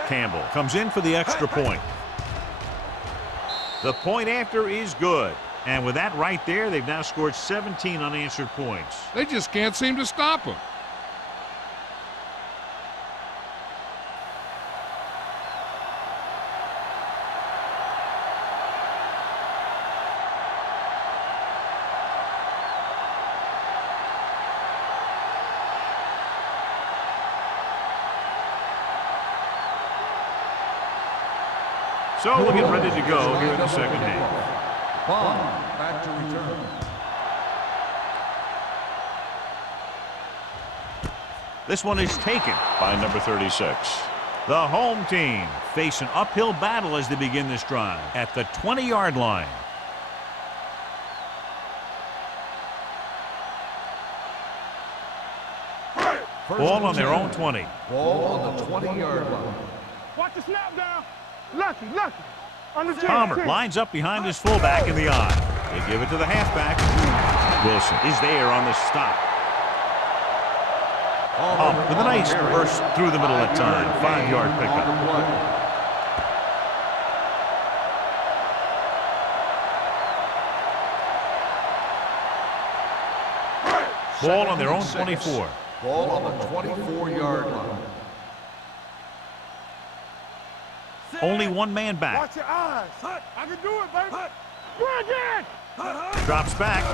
Campbell comes in for the extra point. The point after is good. And with that right there, they've now scored 17 unanswered points. They just can't seem to stop him. So we'll get ready to go here in the second half. Bond back to return. This one is taken by number 36. The home team face an uphill battle as they begin this drive at the 20-yard line. Ball on their own 20. Ball on the 20-yard line. Watch the snap down. Lucky. On the Palmer lines up behind his fullback in the eye. They give it to the halfback. Wilson is there on the stop. With a nice burst through the middle of time. 5-yard pickup. Ball on their own 24. Ball on the 24-yard line. Only one man back. Watch your eyes. I can do it, baby. Go again. Drops back.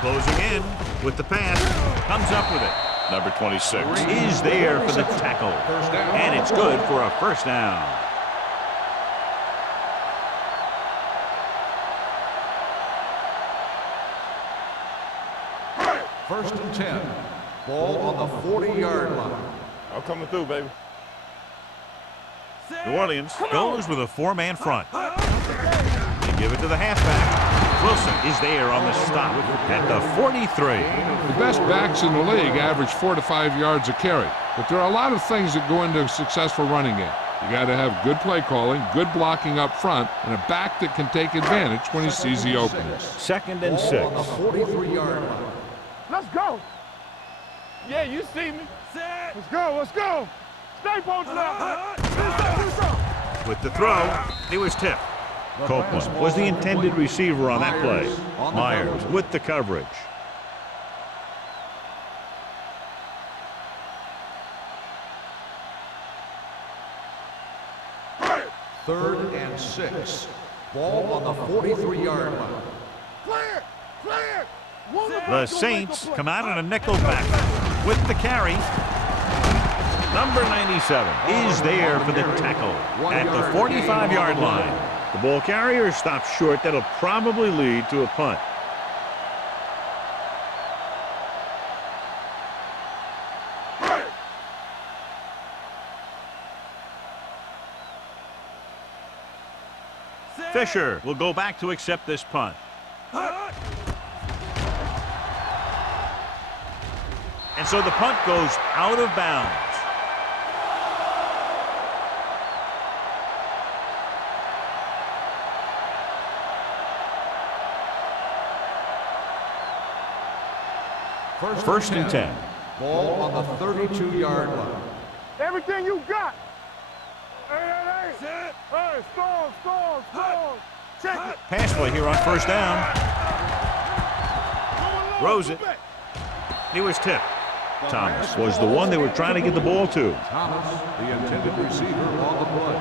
Closing in with the pass. Comes up with it. Number 26 is there for the tackle. And it's good for a first down. First and 10. Ball on the 40-yard line. I'm coming through, baby. New Orleans goes with a 4-man front. They give it to the halfback. Wilson is there on the stop at the 43. The best backs in the league average 4 to 5 yards a carry. But there are a lot of things that go into a successful running game. You got to have good play calling, good blocking up front, and a back that can take advantage when he sees the openings. Second and 6. Ball on the 43-yard line. Let's go. Yeah, you see me. Let's go, let's go. Stay posted up. With the throw, he was tipped. Copeland was the intended receiver on that play. Myers with the coverage. Third and 6. Ball on the 43-yard line. Clear, clear. The Saints come out in a nickel back with the carry. Number 97 is there for the tackle at the 45-yard line. The ball carrier stops short. That'll probably lead to a punt. Fisher will go back to accept this punt. And so the punt goes out of bounds. First and 10. Ball on the 32-yard line. Everything you got. Hey. Hey, stall. Check it. Pass play here on first down. Throws it. He was tipped. Thomas was the one they were trying to get the ball to. Thomas, the intended receiver on the play.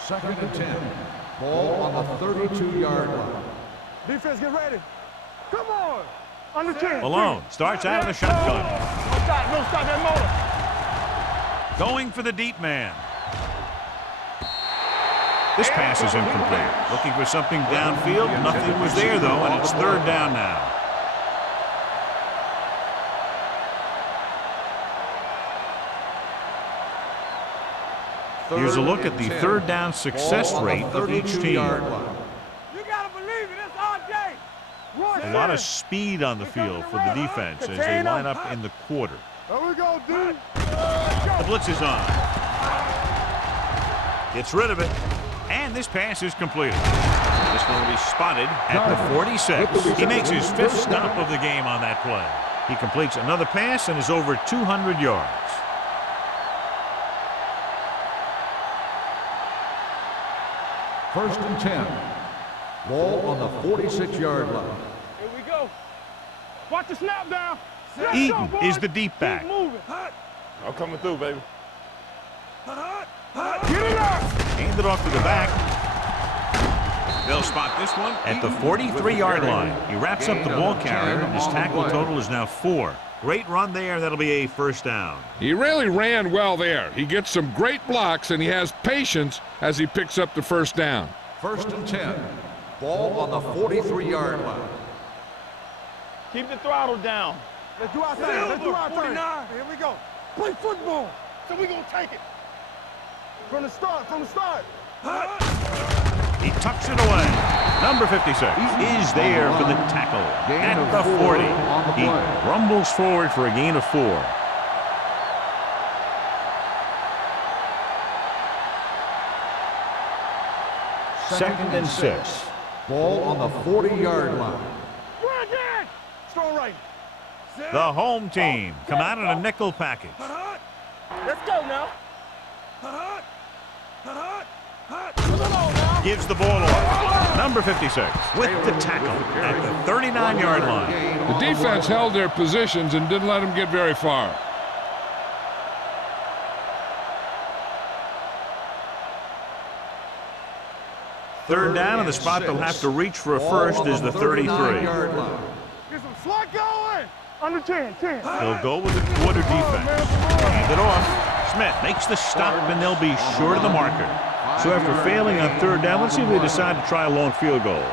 Second and 10. Ball on the 32-yard line. Defense, get ready. Come on. Under 10. Malone starts out of the shotgun. Don't stop that motor. Going for the deep man. This pass is incomplete. Looking for something downfield. Nothing was there, though, and it's third down now. Here's a look at the third down success rate of each team. You gotta believe it. It's our day. A lot of speed on the field for the defense as they line up in the quarter. There we go, dude. The blitz is on. Gets rid of it. And this pass is completed. This one will be spotted at the 46. He makes his fifth stop of the game on that play. He completes another pass and is over 200 yards. First and 10. Ball on the 46-yard line. Here we go. Watch the snap down. Eaton is the deep back. Keep moving. I'm coming through, baby. Get it up. Hand it off to the back. They'll spot this one at the 43-yard line. He wraps up the ball carrier, and his tackle total is now 4. Great run there. That'll be a first down. He really ran well there. He gets some great blocks, and he has patience as he picks up the first down. First and 10. Ball on the 43-yard line. Keep the throttle down. Let's do our thing. Let's do our thing. Here we go. Play football. So we're going to take it. From the start. He tucks it away. Number 56 is there for the tackle at the 40. He rumbles forward for a gain of 4. Second and 6. Ball on the 40-yard line. Run again. Strong right. The home team come out in a nickel package. Let's go now. Gives the ball off. Number 56 with the tackle at the 39-yard line. The defense held their positions and didn't let them get very far. Third down, and the spot they'll have to reach for a first is the 33. Get some slot going. Under 10. They'll go with the quarter defense. Hand it off. Smith makes the stop, and they'll be short of the marker. So after failing on third down, let's see if they decide to try a long field goal.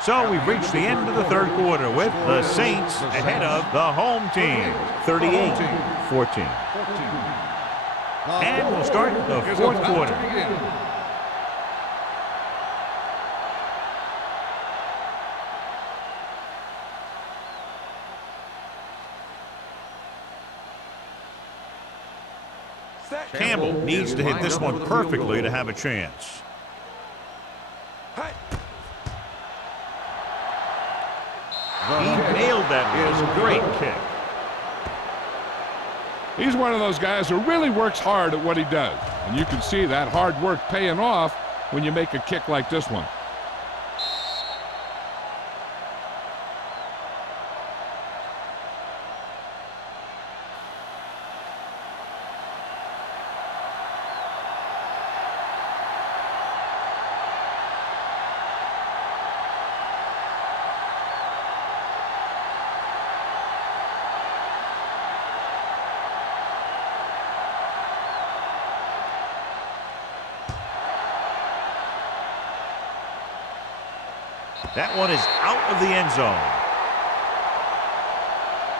So we've reached the end of the third quarter with the Saints ahead of the home team, 38-14. And we'll start the fourth quarter. Campbell needs to hit this one perfectly to have a chance. He nailed that with a great kick. He's one of those guys who really works hard at what he does. And you can see that hard work paying off when you make a kick like this one. That one is out of the end zone.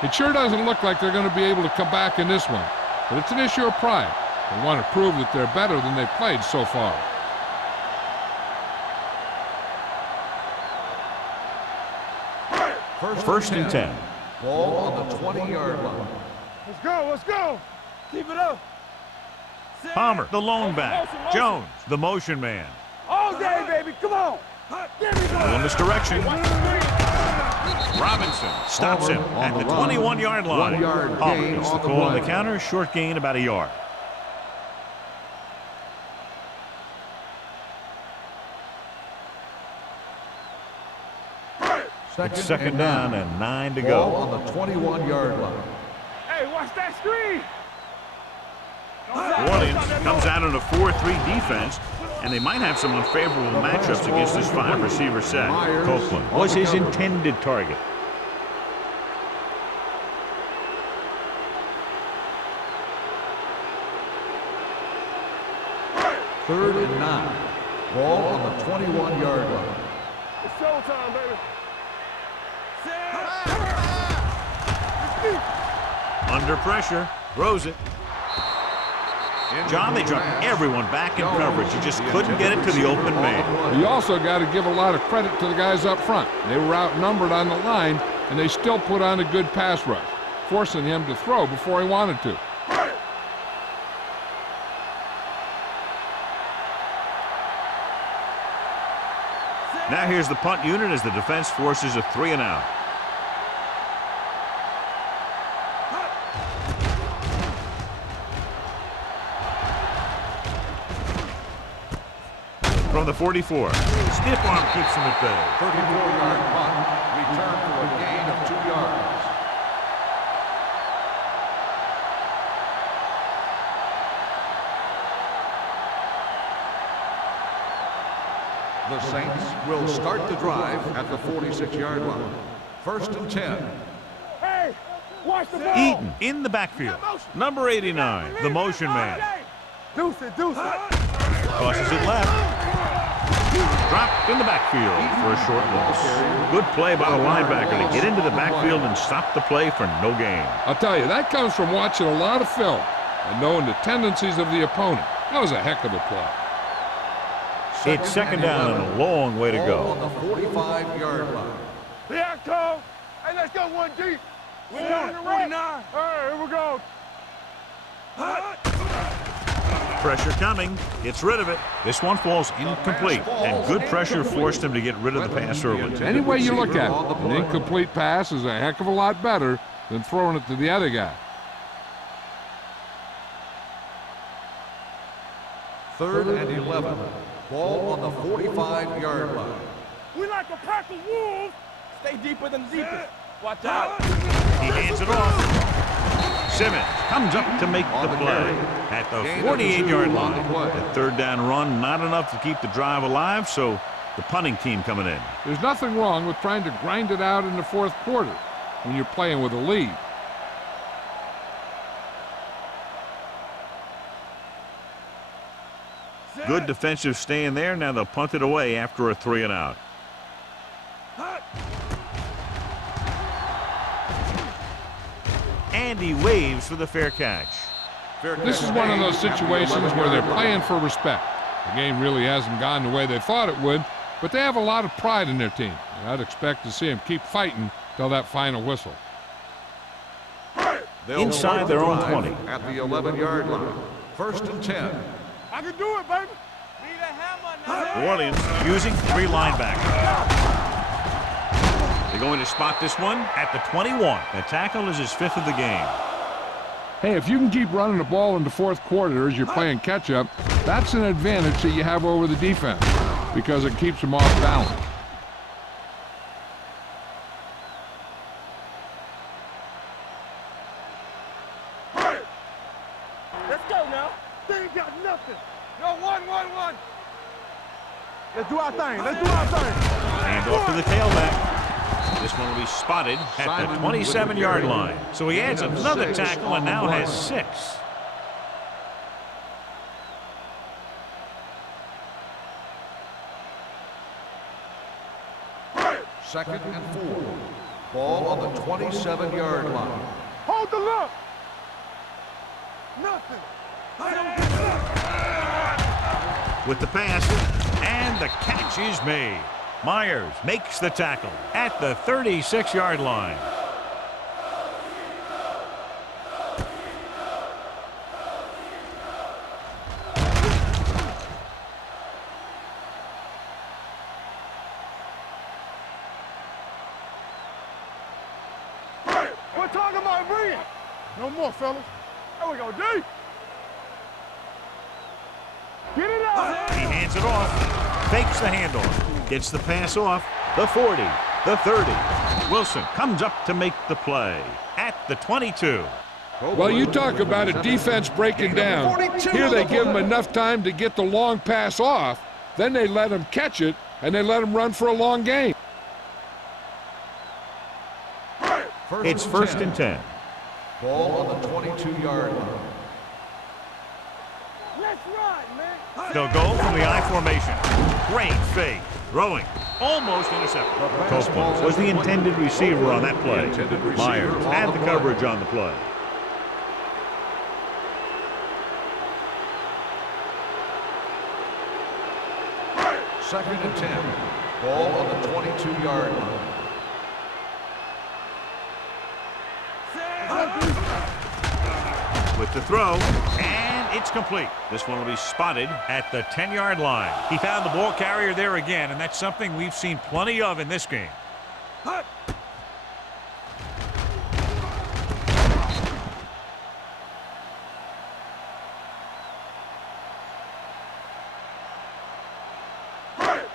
It sure doesn't look like they're going to be able to come back in this one, but it's an issue of pride. They want to prove that they're better than they've played so far. First and 10. Ball on the 20-yard line. Let's go, let's go. Keep it up. Palmer, the lone back. Jones, the motion man. All day, baby, come on. Well, misdirection. Robinson stops him at the 21-yard line. 1 yard Palmer gain gets the on the call on the play. counter. Short gain about a yard. It's second down and 9 to Ball go. on the 21-yard line. Hey, watch that screen. New Orleans comes out in a 4-3 defense, and they might have some unfavorable matchups against this 5-receiver set. Copeland was his intended target. Third and 9. Ball on the 21-yard line. It's showtime, baby. Under pressure, throws it. John, they dropped everyone back in coverage. You just couldn't get it to the open man. You also got to give a lot of credit to the guys up front. They were outnumbered on the line, and they still put on a good pass rush, forcing him to throw before he wanted to. Now here's the punt unit as the defense forces a 3-and-out. From the 44. Stiff arm keeps him at bay. 34-yard punt. Return for a gain of 2 yards. The Saints will start the drive at the 46-yard line. First and 10. Hey, watch the ball. Eaton in the backfield. Number 89, the motion man. Deuce it, deuce it. Tosses it left. Dropped in the backfield for a short loss. Good play by the linebacker to get into the backfield and stop the play for no gain. I'll tell you, that comes from watching a lot of film and knowing the tendencies of the opponent. That was a heck of a play. It's second down and a long way to Ball on go. the 45-yard line. Here I come. Hey, let's go one deep. We're down the 49. All right, here we go. Pressure coming. Gets rid of it. This one falls incomplete, and good pressure forced him to get rid of the pass early. Any way you look at it, an incomplete pass is a heck of a lot better than throwing it to the other guy. Third and 11. Ball on the 45-yard line. We like a pack of wolves. Stay deeper than the deepest. Watch out. He hands it off. Simmons comes up to make the play at the 48-yard line. That third down run, not enough to keep the drive alive, so the punting team coming in. There's nothing wrong with trying to grind it out in the fourth quarter when you're playing with a lead. Good defensive stand there. Now they'll punt it away after a 3-and-out. And he waves for the fair catch. This is one of those situations where they're playing for respect. The game really hasn't gone the way they thought it would, but they have a lot of pride in their team. And I'd expect to see them keep fighting till that final whistle. They'll Inside start their the own drive 20. At the 11-yard line. First and 10. I can do it, baby. Need a hammer now. New Orleans using 3 linebackers. They're going to spot this one at the 21. The tackle is his 5th of the game. Hey, if you can keep running the ball in the 4th quarter as you're playing catch-up, that's an advantage that you have over the defense because it keeps them off balance. Let's go now. They ain't got nothing. No, one. Let's do our thing. Hand off to the tailback. This one will be spotted at the 27-yard line. So he adds another tackle and now has 6. Second and 4. Ball on the 27-yard line. Hold the look. Nothing. With the pass, and the catch is made. Myers makes the tackle at the 36-yard line. We're talking about bringing. No more, fellas. There we go, D. Get it out. He hands it off, fakes the handoff. Gets the pass off, the 40, the 30. Wilson comes up to make the play at the 22. Well, you talk about a defense breaking down. Here they give them enough time to get the long pass off, then they let them catch it, and they let them run for a long gain. It's first and 10. Ball on the 22-yard line. Let's run, man. They'll go from the I formation. Great fake. Throwing. Almost intercepted. Copeland was the intended receiver on that play. Myers had the coverage on the play. Second and 10. Ball on the 22-yard line. With the throw, and it's complete. This one will be spotted at the 10-yard line. He found the ball carrier there again, and that's something we've seen plenty of in this game.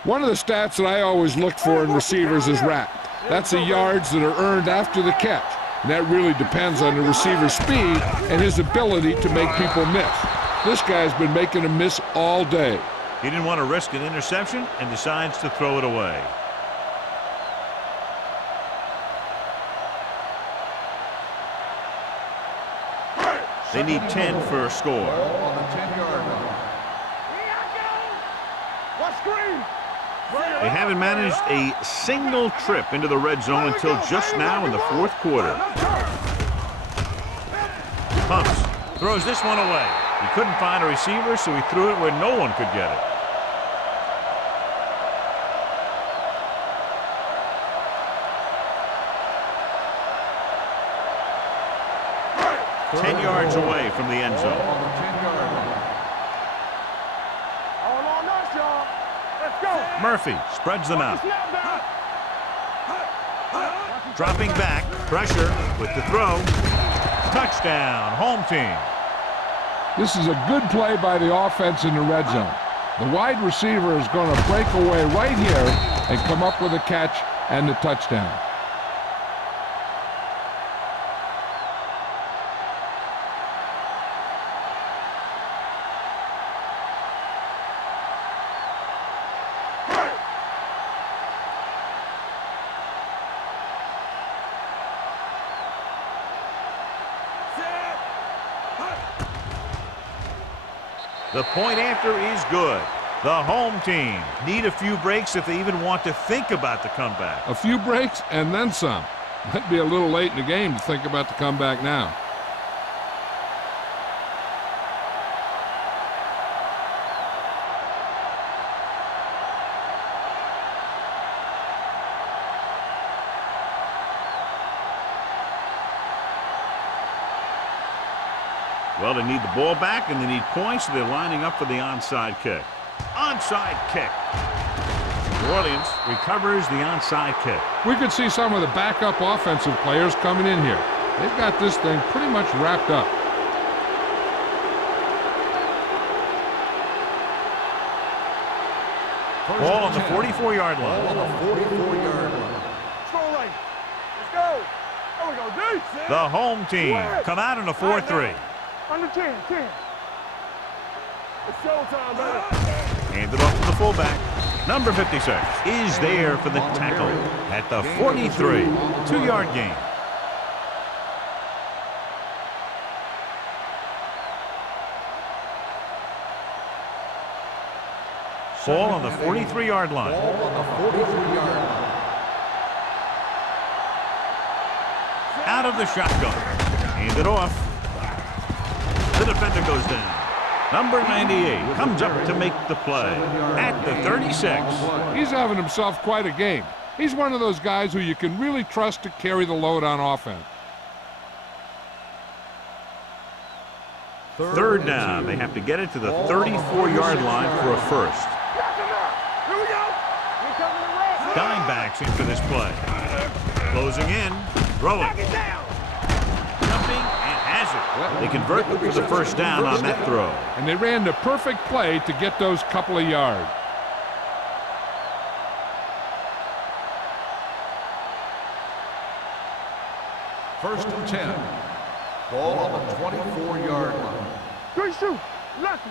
One of the stats that I always look for in receivers is RAP. That's the yards that are earned after the catch. And that really depends on the receiver's speed and his ability to make people miss. This guy's been making them miss all day. He didn't want to risk an interception and decides to throw it away. They need 10 for a score. Ball on the 10-yard line. What screen? They haven't managed a single trip into the red zone until just now in the 4th quarter. Pumps, throws this one away. He couldn't find a receiver, so he threw it where no one could get it. Ten yards away from the end Ball zone. on the 10-yard line. All on us, y'all. Let's go. Murphy spreads them out. Snap back. Dropping back, pressure with the throw. Touchdown, home team. This is a good play by the offense in the red zone. The wide receiver is going to break away right here and come up with a catch and the touchdown. The point after is good. The home team need a few breaks if they even want to think about the comeback. A few breaks and then some. Might be a little late in the game to think about the comeback now. Well, they need the ball back and they need points, so they're lining up for the onside kick. Onside kick. New Orleans recovers the onside kick. We could see some of the backup offensive players coming in here. They've got this thing pretty much wrapped up. Ball on the 44-yard line. Ball on the 44-yard line. Strong right. Let's go. There we go, D. The home team come out in a 4-3. Under 10. It's showtime, baby. Handed off to the fullback. Number 56 is there for the tackle at the 43. 2-yard gain. Ball on the 43-yard line. Ball on the 43-yard line. Out of the shotgun. Handed off. The defender goes down. Number 98 comes up to make the play at the 36. He's having himself quite a game. He's one of those guys who you can really trust to carry the load on offense. Third down. They have to get it to the 34-yard line for a first. Here we go. We're coming to rest. Dime backs in for this play. Closing in. Throwing. Knock it down. Jumping and has it. They convert for the first down on that throw. And they ran the perfect play to get those couple of yards. First and 10. Ball on the 24-yard line. 3-2. Lucky.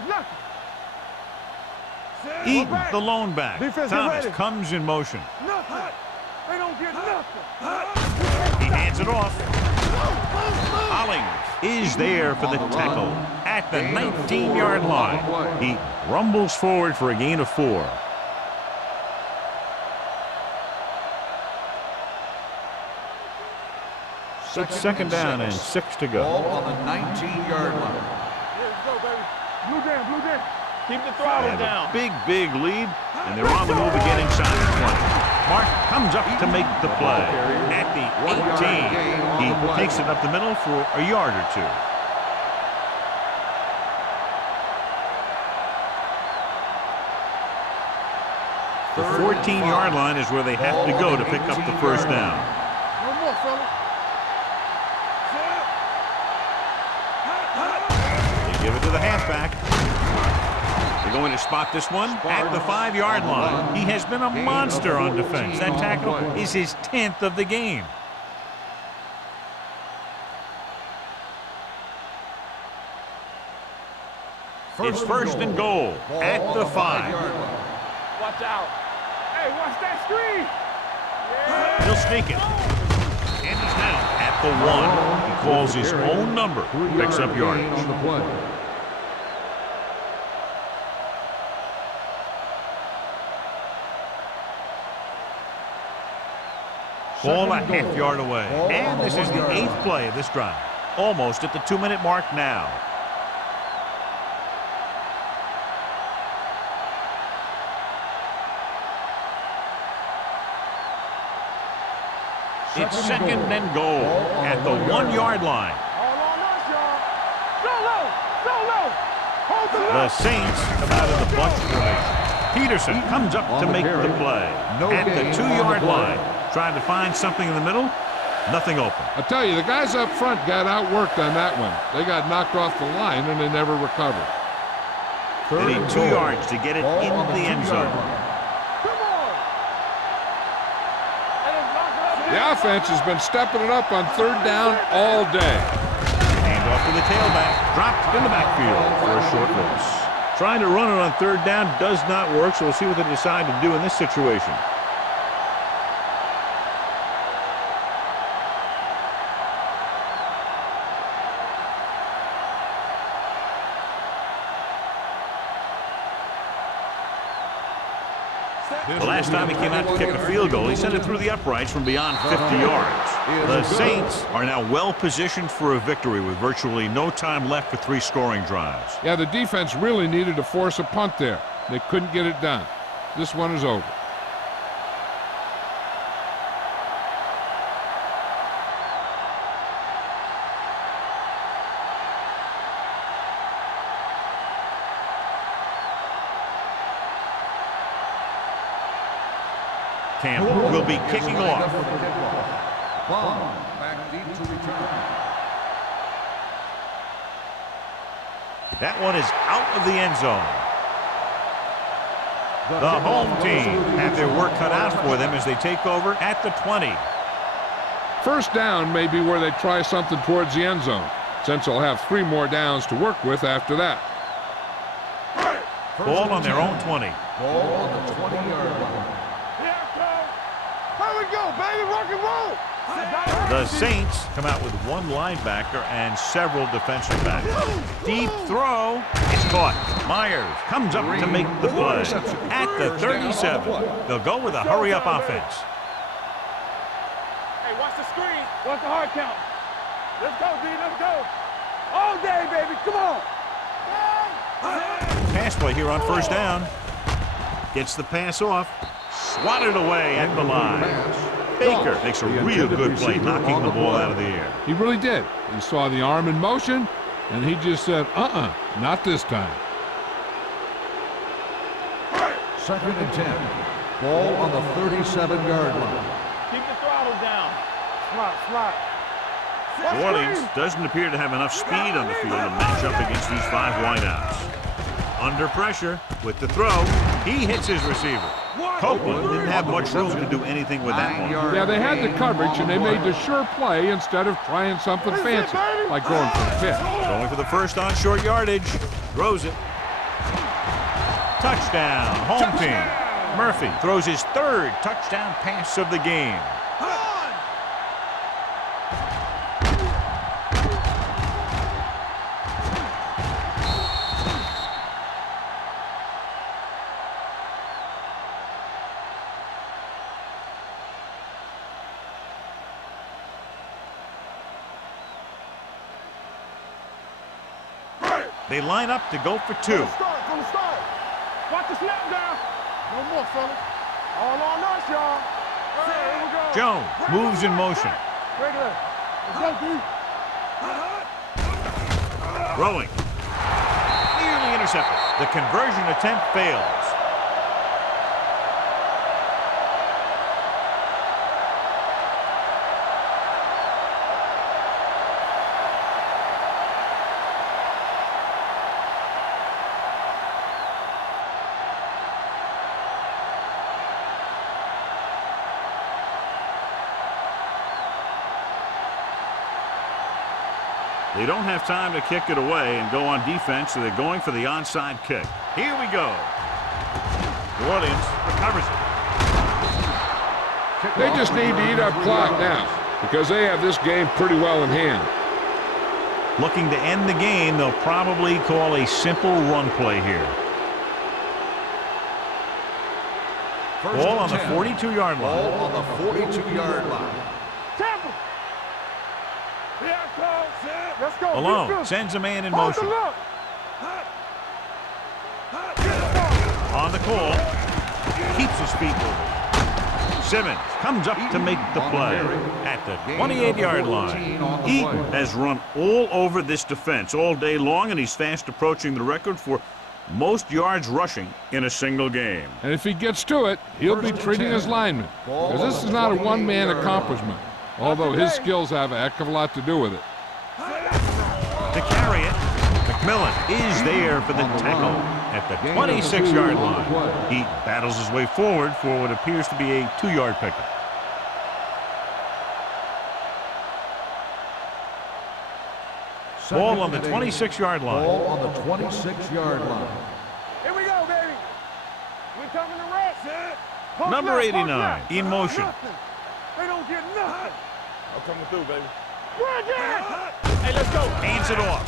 Eaton, the lone back. Defense, get Thomas ready. comes in motion. Nothing. They don't get nothing. He hands it off. Hollings is there for the tackle at the 19-yard line. He rumbles forward for a gain of 4. It's second down and 6 to go. Ball on the 19-yard line. Let's go, baby. Blue down. Keep the They throttle have down. a big lead, and they're on the move again inside the 20. Mark comes up to make the play at the 18. He takes it up the middle for a yard or 2. The 14-yard line is where they have to go to pick up the first down. One more, fella. They give it to the halfback. They're going to spot this one at the 5-yard line. He has been a monster on defense. That tackle is his 10th of the game. It's first and goal at the 5. Watch out. Hey, watch that screen. He'll sneak it. And he's now at the 1. He calls his own number, picks up yardage. On the play. Ball a half yard away. And this is the 8th play of this drive. Almost at the 2-minute mark now. It's second and goal at the 1-yard line. All on us, y'all. Go low. Hold the The Saints come out of the bunch formation. Peterson comes up to make the play at the 2-yard line. Trying to find something in the middle. Nothing open. I tell you, the guys up front got outworked on that one. They got knocked off the line and they never recovered. They need 2 yards to get it into the end zone. Come on. And it's knocked up. The offense has been stepping it up on third down all day. Hand off to the tailback. Dropped in the backfield for a short loss. Trying to run it on third down does not work, so we'll see what they decide to do in this situation. The last time he came out to kick a field goal, he sent it through the uprights from beyond 50 yards. The Saints are now well positioned for a victory with virtually no time left for 3 scoring drives. Yeah, the defense really needed to force a punt there. They couldn't get it done. This one is over. Campbell will be kicking off. Long, back deep to return. That one is out of the end zone. The home team have their work cut out for them as they take over at the 20. First down may be where they try something towards the end zone, since they'll have 3 more downs to work with after that. Ball on their own 20. Ball on the 20-yard line. Here we go, baby, rock and roll. The Saints come out with 1 linebacker and several defensive backs. Deep throw. It's caught. Myers comes up to make the play. At the 37, they'll go with a hurry-up offense. Hey, watch the screen. Watch the hard count. Let's go, D. Let's go. All day, baby. Come on. Pass play here on first down. Gets the pass off. Swatted away at the line. Baker makes a real good play, knocking the ball out of the air. He really did. He saw the arm in motion, and he just said, not this time. 2nd and 10. Ball on the 37-yard line. Keep the throttle down. Slot. New Orleans doesn't appear to have enough speed on the field to match up against these 5 wideouts. Under pressure with the throw, he hits his receiver. Copeland didn't have much room to do anything with that one. Yeah, they had the coverage, and they made the sure play instead of trying something fancy, like going for the 5th. Going for the first on short yardage. Throws it. Touchdown, home team. Murphy throws his 3rd touchdown pass of the game. They line up to go for 2. From the start. Watch the snap down. No more, fella. All on us, y'all. Here we go. Jones moves in motion. Regular. Let's go, D. Throwing. Nearly intercepted. The conversion attempt fails. They don't have time to kick it away and go on defense, so they're going for the onside kick. Here we go. New Orleans recovers it. They just need to eat up clock now, because they have this game pretty well in hand. Looking to end the game, they'll probably call a simple run play here. Ball on the 42-yard line. Ball on the 42-yard line. Temple. Here it comes. Let's go. Malone sends a man in motion. On the call. Keeps his feet moving. Simmons comes up to make the play at the 28-yard line. Eaton has run all over this defense all day long, and he's fast approaching the record for most yards rushing in a single game. And if he gets to it, he'll be treating his linemen, because this is not a one-man accomplishment, although his skills have a heck of a lot to do with it. To carry it, McMillan is there for the tackle at the 26-yard line. He battles his way forward for what appears to be a 2-yard pickup. Ball on the 26-yard line. Ball on the 26-yard line. Here we go, baby. We coming to rest. Number 89 in motion. They don't get nothing. I'm coming through, baby. Hey, let's go. Hands it off.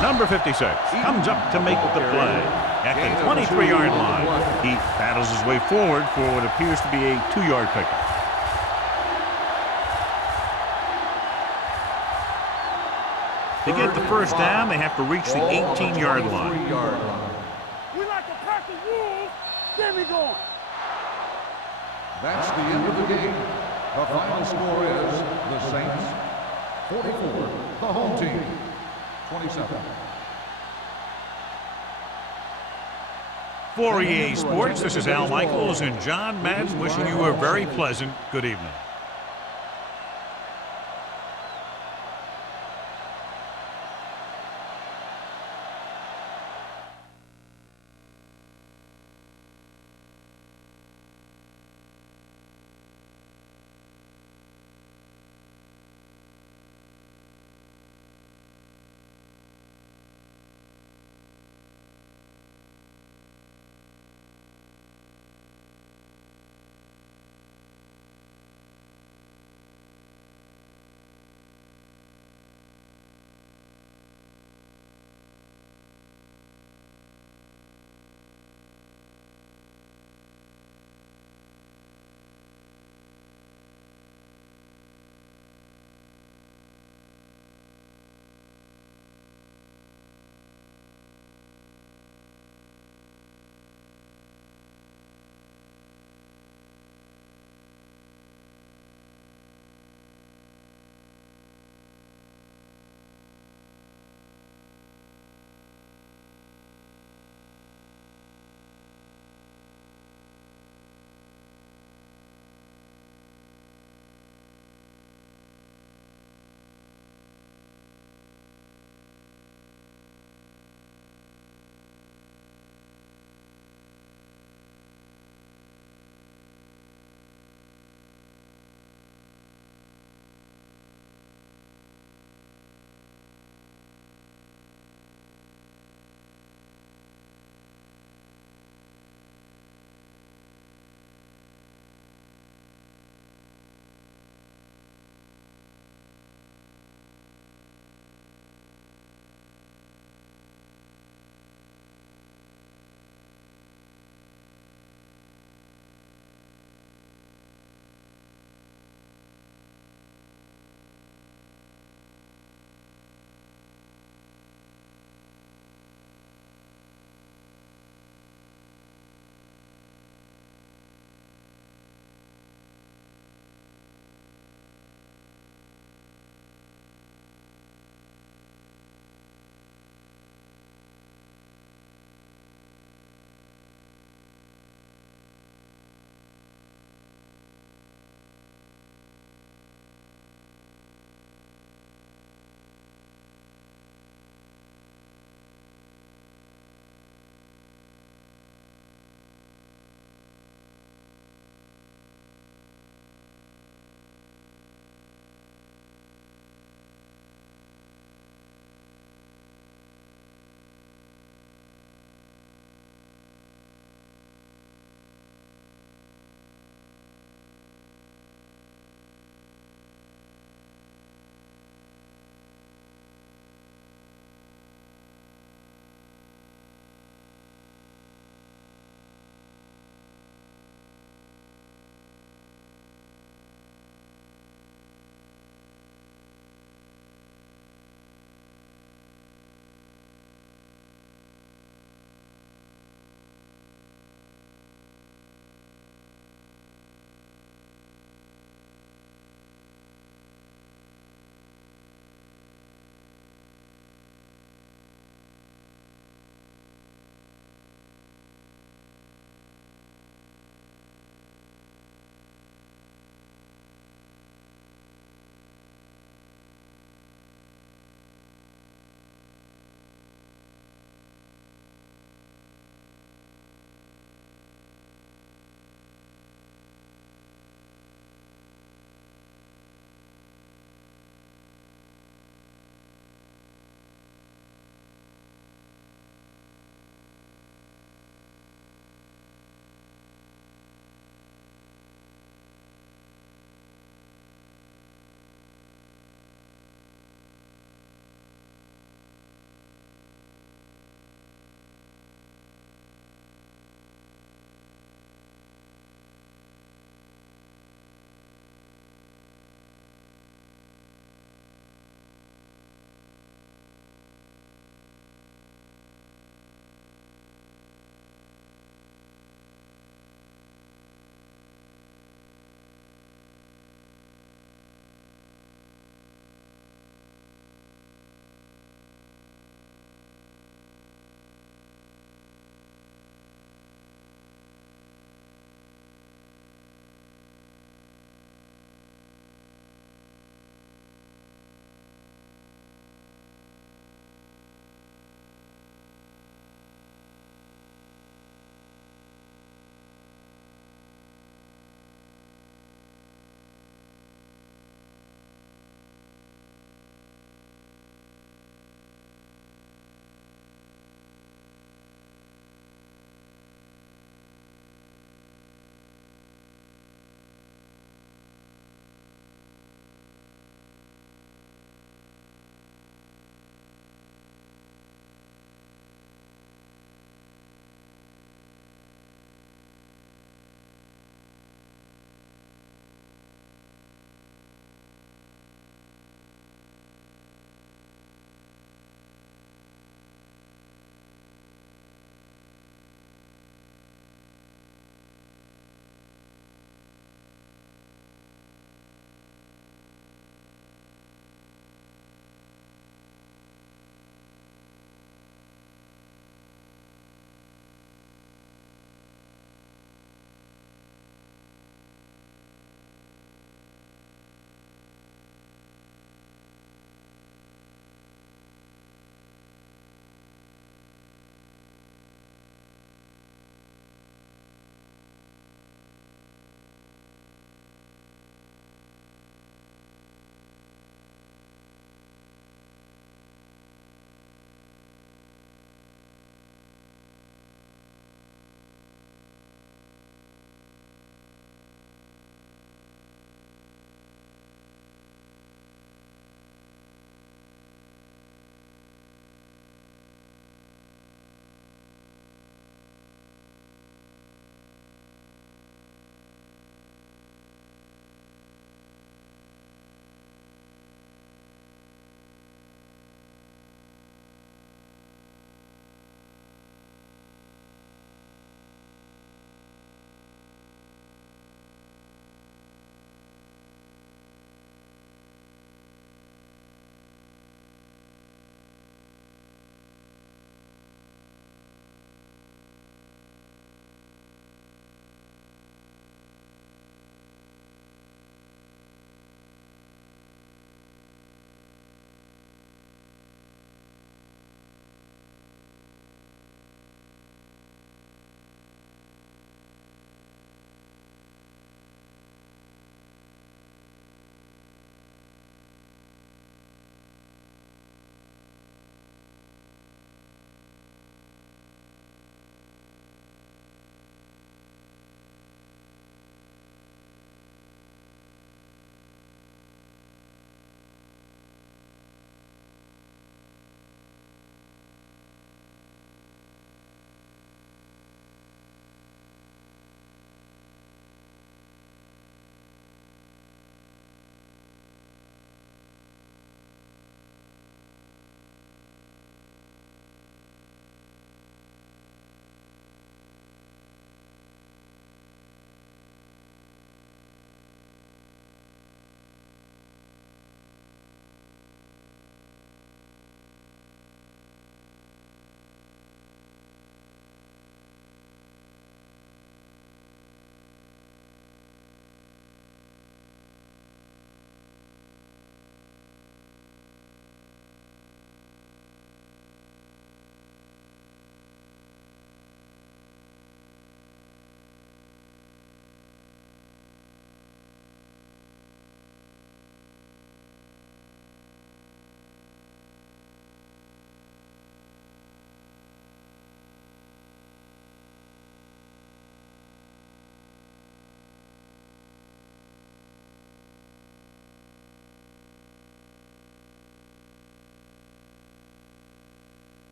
Number 56 comes up to make the play at the 23-yard line. He battles his way forward for what appears to be a 2-yard pickup. To get the first down, they have to reach the 18-yard line. We like to pack the wolves. Get me going. That's the end of the game. The final score is the Saints 44, the home team 27. For EA Sports, this is Al Michaels and John Madden wishing you a very pleasant good evening.